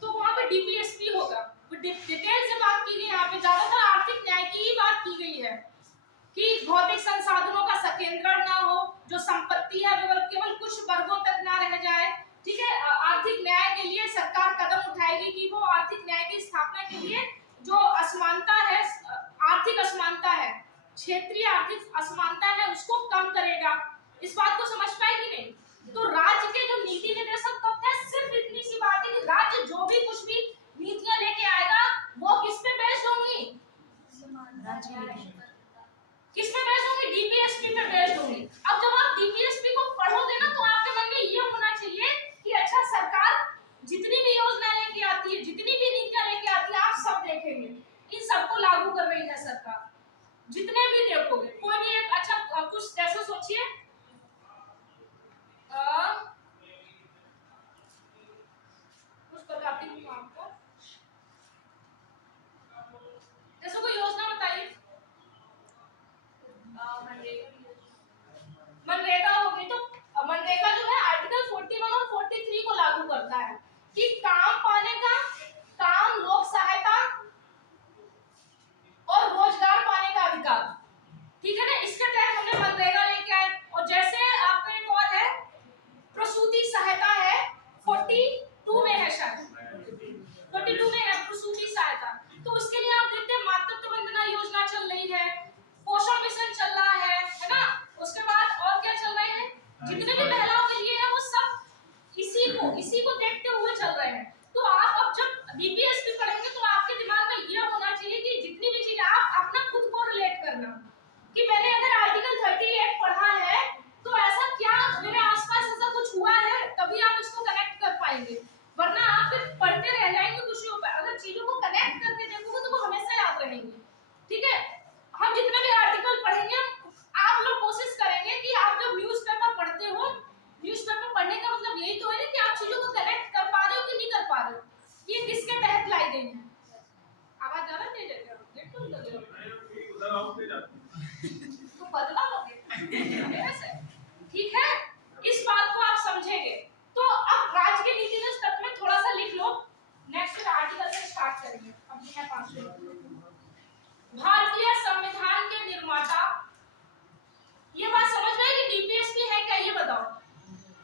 तो वहाँ पे डीपीएसपी होगा। डिटेल से बात की गई, यहाँ पे ज्यादातर आर्थिक न्याय की ही बात की गई है कि भौतिक संसाधनों का संकेंद्रण ना हो, जो संपत्ति है वो केवल कुछ वर्गों तक ना रह जाए, ठीक है। आर्थिक न्याय के लिए सरकार कदम उठाएगी कि वो आर्थिक न्याय की स्थापना के लिए जो असमानता है, आर्थिक असमानता है, क्षेत्रीय आर्थिक असमानता है, उसको कम करेगा। इस बात को समझ पाए कि नहीं? तो राज्य के जो नीति निर्देशक तत्व है, सिर्फ इतनी सी बात है कि राज्य जो भी कुछ भी नीतियां लेके आएगा वो किस पे बेस्ड होंगी? किस पे बेस्ड होंगी? डीपीएसपी पे बेस्ड होंगी। अब जब आप डीपीएसपी को पढ़ोगे ना, तो आपके मन में ये होना चाहिए कि अच्छा, सरकार जितनी भी योजना लेके आती है, जितनी भी नीतियां लेके आती है, आप सब देखेंगे, इन सबको लागू कर रही है सरकार। जितने भी देखोगे, कोई भी एक अच्छा कुछ ऐसा सोचिए, कुछ बताती हूँ आपको। जैसे कोई योजना बताइए, मनरेगा होगी, तो मनरेगा जो है आर्टिकल 41 और 43 को लागू करता है कि काम पाने का, काम, लोक सहायता और रोजगार पाने का अधिकार, ठीक है ना। इसके तहत हमने मनरेगा लेके आए। और जैसे आपका एक और है प्रसूति सहायता है, 42 में है, शायद 42 में है प्रसूति सहायता। तो उसके लिए आप देखते हैं मातृत्व वंदना योजना चल रही है, पोषण मिशन चल रहा है ना। उसके बाद और क्या चल रहे हैं, जितने भी महिलाओं के लिए है वो सब इसी को देखते हुए चल रहे हैं। तो आप अब जब डीपीएसपी पढ़ेंगे तो आपके दिमाग में यह होना चाहिए कि जितनी भी चीजें आप अपना खुद को रिलेट करना, कि मैंने अगर आर्टिकल 38 पढ़ा है तो ऐसा क्या मेरे आसपास ऐसा कुछ हुआ है, तभी आप इसको कनेक्ट कर पाएंगे। वरना आप फिर पढ़ते रह जाएंगे, कुछ नहीं हो पाएगा। अगर चीजों को कनेक्ट करके देखोगे तो वो हमेशा याद रहेंगे, ठीक है। हम जितने भी आर्टिकल पढ़ेंगे, आप लोग कोशिश करेंगे कि आप जब न्यूज़पेपर पढ़ते हो, न्यूज़पेपर पढ़ने का मतलब यही तो है ना कि आप चीजों को कनेक्ट कर पा रहे हो कि नहीं कर पा रहे हो, ये किसके तहत लाई गई है। आवाज आ रहा है? तो बदला लोगे ऐसे, ठीक है। इस बात को आप समझेंगे। तो अब राज्य के नीति निर्देशक तत्व में थोड़ा सा लिख लो, नेक्स्ट आर्टिकल से स्टार्ट करेंगे। अब ये है 5 भारतीय संविधान के निर्माता। ये बात समझ में आई कि डीपीएसपी है क्या, ये बताओ।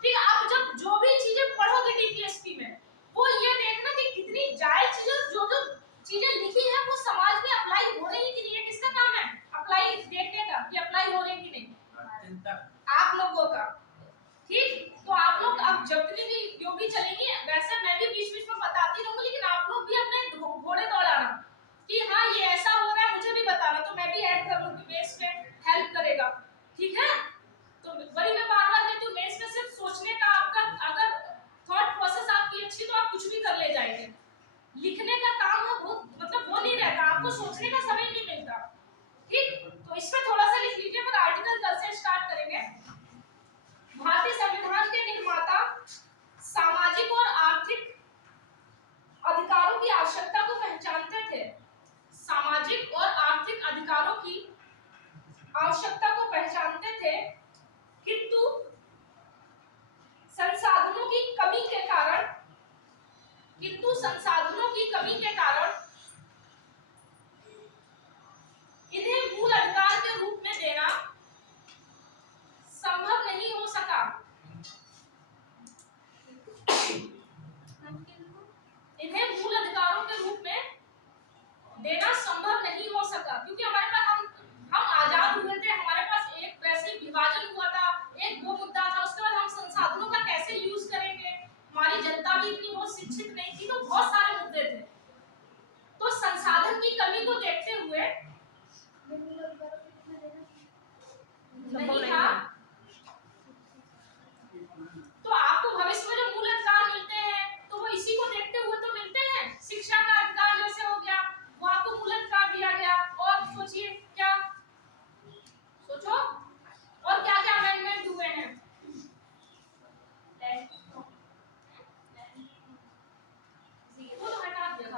ठीक है, आप जब जो भी चीजें पढ़ोगे डीपीएसपी में, वो ये देखना कि कितनी जायज चीजें, जो जो चीजें लिखी है वो समाज में अप्लाई हो रही है कि नहीं। ये किसका काम है? अप्लाई देखने का, कि अप्लाई हो रही है कि नहीं, आप लोगों का। ठीक, तो आप लोग अब जितनी भी जो भी चलेंगी, वैसे मैं भी बीच बीच में बताती रहूंगी, लेकिन आप लोग भी अपने घोड़े दौड़ाना कि हाँ ये ऐसा हो रहा है, मुझे भी बताना, तो मैं भी ऐड कर लूंगी, मेंस में हेल्प करेगा, ठीक है। तो बड़ी मैं बार बार कहती हूँ, मेंस में सिर्फ सोचने का आपका अगर थॉट प्रोसेस आपकी अच्छी तो आप कुछ भी कर ले जाएंगे। लिखने का काम है बहुत, मतलब बहुत वो नहीं रहता, आपको सोचने का समय नहीं मिलता। ठीक, तो इस पे थोड़ा सा लिख लीजिए, फिर आर्टिकल कल से स्टार्ट करेंगे। भारतीय संविधान के निर्माता सामाजिक और आर्थिक अधिकारों की आवश्यकता को पहचानते थे। सामाजिक और आर्थिक अधिकारों की आवश्यकता को पहचानते थे, किंतु संसाधनों की कमी के कारण इन्हें मूल अधिकार के रूप में देना संभव नहीं हो सका। इन्हें मूल अधिकारों के रूप में देना संभव नहीं हो सका, क्योंकि हमारे पास हम आजाद हुए थे, हमारे पास एक वैसे विभाजन हुआ था, एक वो मुद्दा था, उसके बाद हम संसाधनों का कैसे यूज करेंगे, हमारी जनता भी इतनी बहुत शिक्षित नहीं थी, तो बहुत सारे मुद्दे थे। तो संसाधन की कमी को देखते हुए नहीं था, तो आपको भविष्य में जो मूल अधिकार मिलते हैं तो वो इसी को देखते हुए तो मिलते हैं। शिक्षा का अधिकार जैसे हो गया, वो आपको मूल अधिकार दिया गया। और सोचिए क्या, सोचो और क्या क्या अमेंडमेंट हुए हैं। वो तो हटा दिया,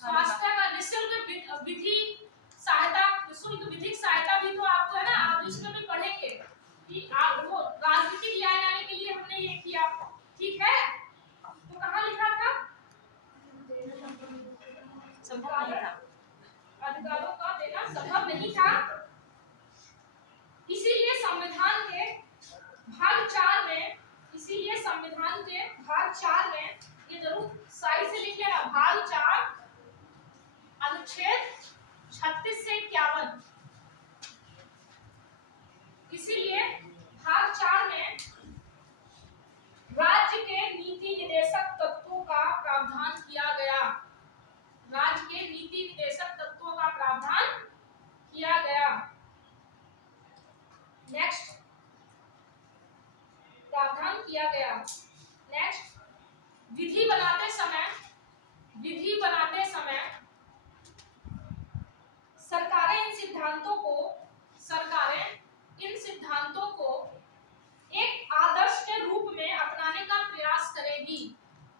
स्वास्थ्य का निःशुल्क विधि सहायता, निःशुल्क विधिक सहायता भी तो आपको है ना, आप इसमें भी पढ़ेंगे कि आप वो राजनीतिक न्याय लाने के लिए हमने ये किया। ठीक है, तो कहाँ लिखा था? अधिकारों का देना संभव नहीं था। इसीलिए संविधान के भाग 4 में, ये जरूर साइड से लिख लेना, भाग 4 अनुच्छेद 36 से 51। इसीलिए भाग 4 में राज्य के नीति निदेशक तत्वों का प्रावधान किया गया। राज्य के नीति निदेशक तत्वों का प्रावधान किया गया। नेक्स्ट, प्रावधान किया गया। नेक्स्ट, विधि बनाते समय सरकारें इन सिद्धांतों को एक आदर्श के रूप में अपनाने का प्रयास करेगी।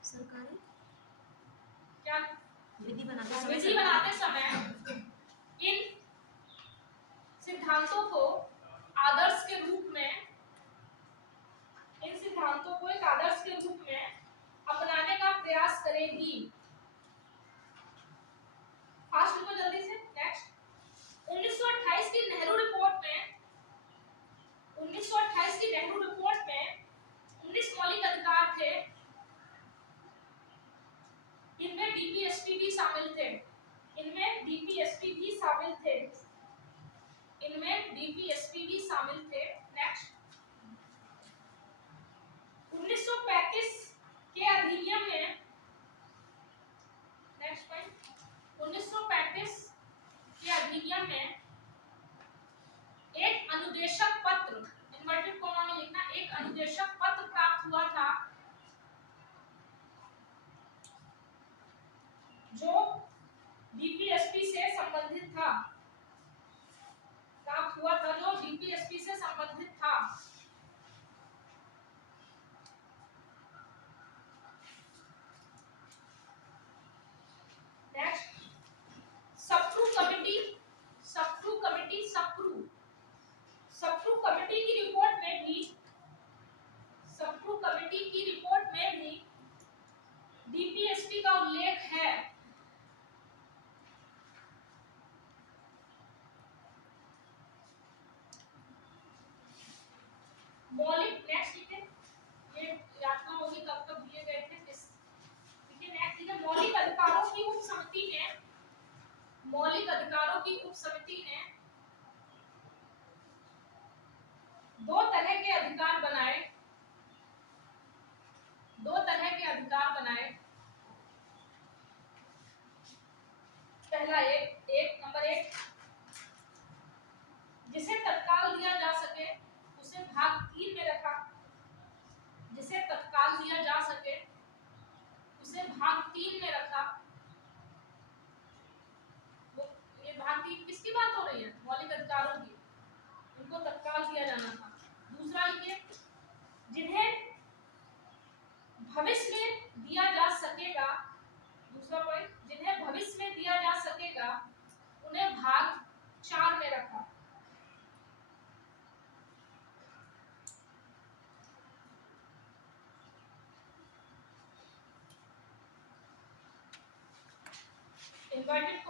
सरकारें क्या विधि विधि बनाते समय इन सिद्धांतों को आदर्श के रूप में, इन सिद्धांतों को एक आदर्श के रूप में अपनाने का प्रयास करेगी। फास्ट को जल्दी से। नेक्स्ट, 1928 की नेहरू रिपोर्ट में 19 मौलिक अधिकार थे। इनमें डीपीएसपी भी शामिल थे। नेक्स्ट, 1935 के अधिनियम में, नेक्स्ट पॉइंट, 1935 के अधिनियम में एक अनुदेशक पत्र, इन्वर्टेड कॉमा में लिखना, एक अनुदेशक पत्र प्राप्त हुआ था जो डीपीएसपी से संबंधित था। नेक्स्ट, सप्रू कमेटी की रिपोर्ट में भी डीपीएसपी का उल्लेख है। मौलिक, नेक्स्ट ठीक है, ये यात्रा होगी कब कब दिए गए थे। ठीक है, नेक्स्ट ठीक है, मौलिक अधिकारों की उप समिति ने दो तरह के अधिकार बनाए। पहला नंबर 1 जिसे तत्काल दिया जा सके उसे भाग 3 में रखा। जिसे तत्काल दिया जा सके उसे भाग 3 में रखा। हैं मौलिक अधिकारों की, उनको तत्काल दिया जाना था। दूसरा ये जिन्हें भविष्य में दिया जा सकेगा, दूसरा पॉइंट जिन्हें भविष्य में दिया जा सकेगा उन्हें भाग 4 में रखा। इन्वर्टेड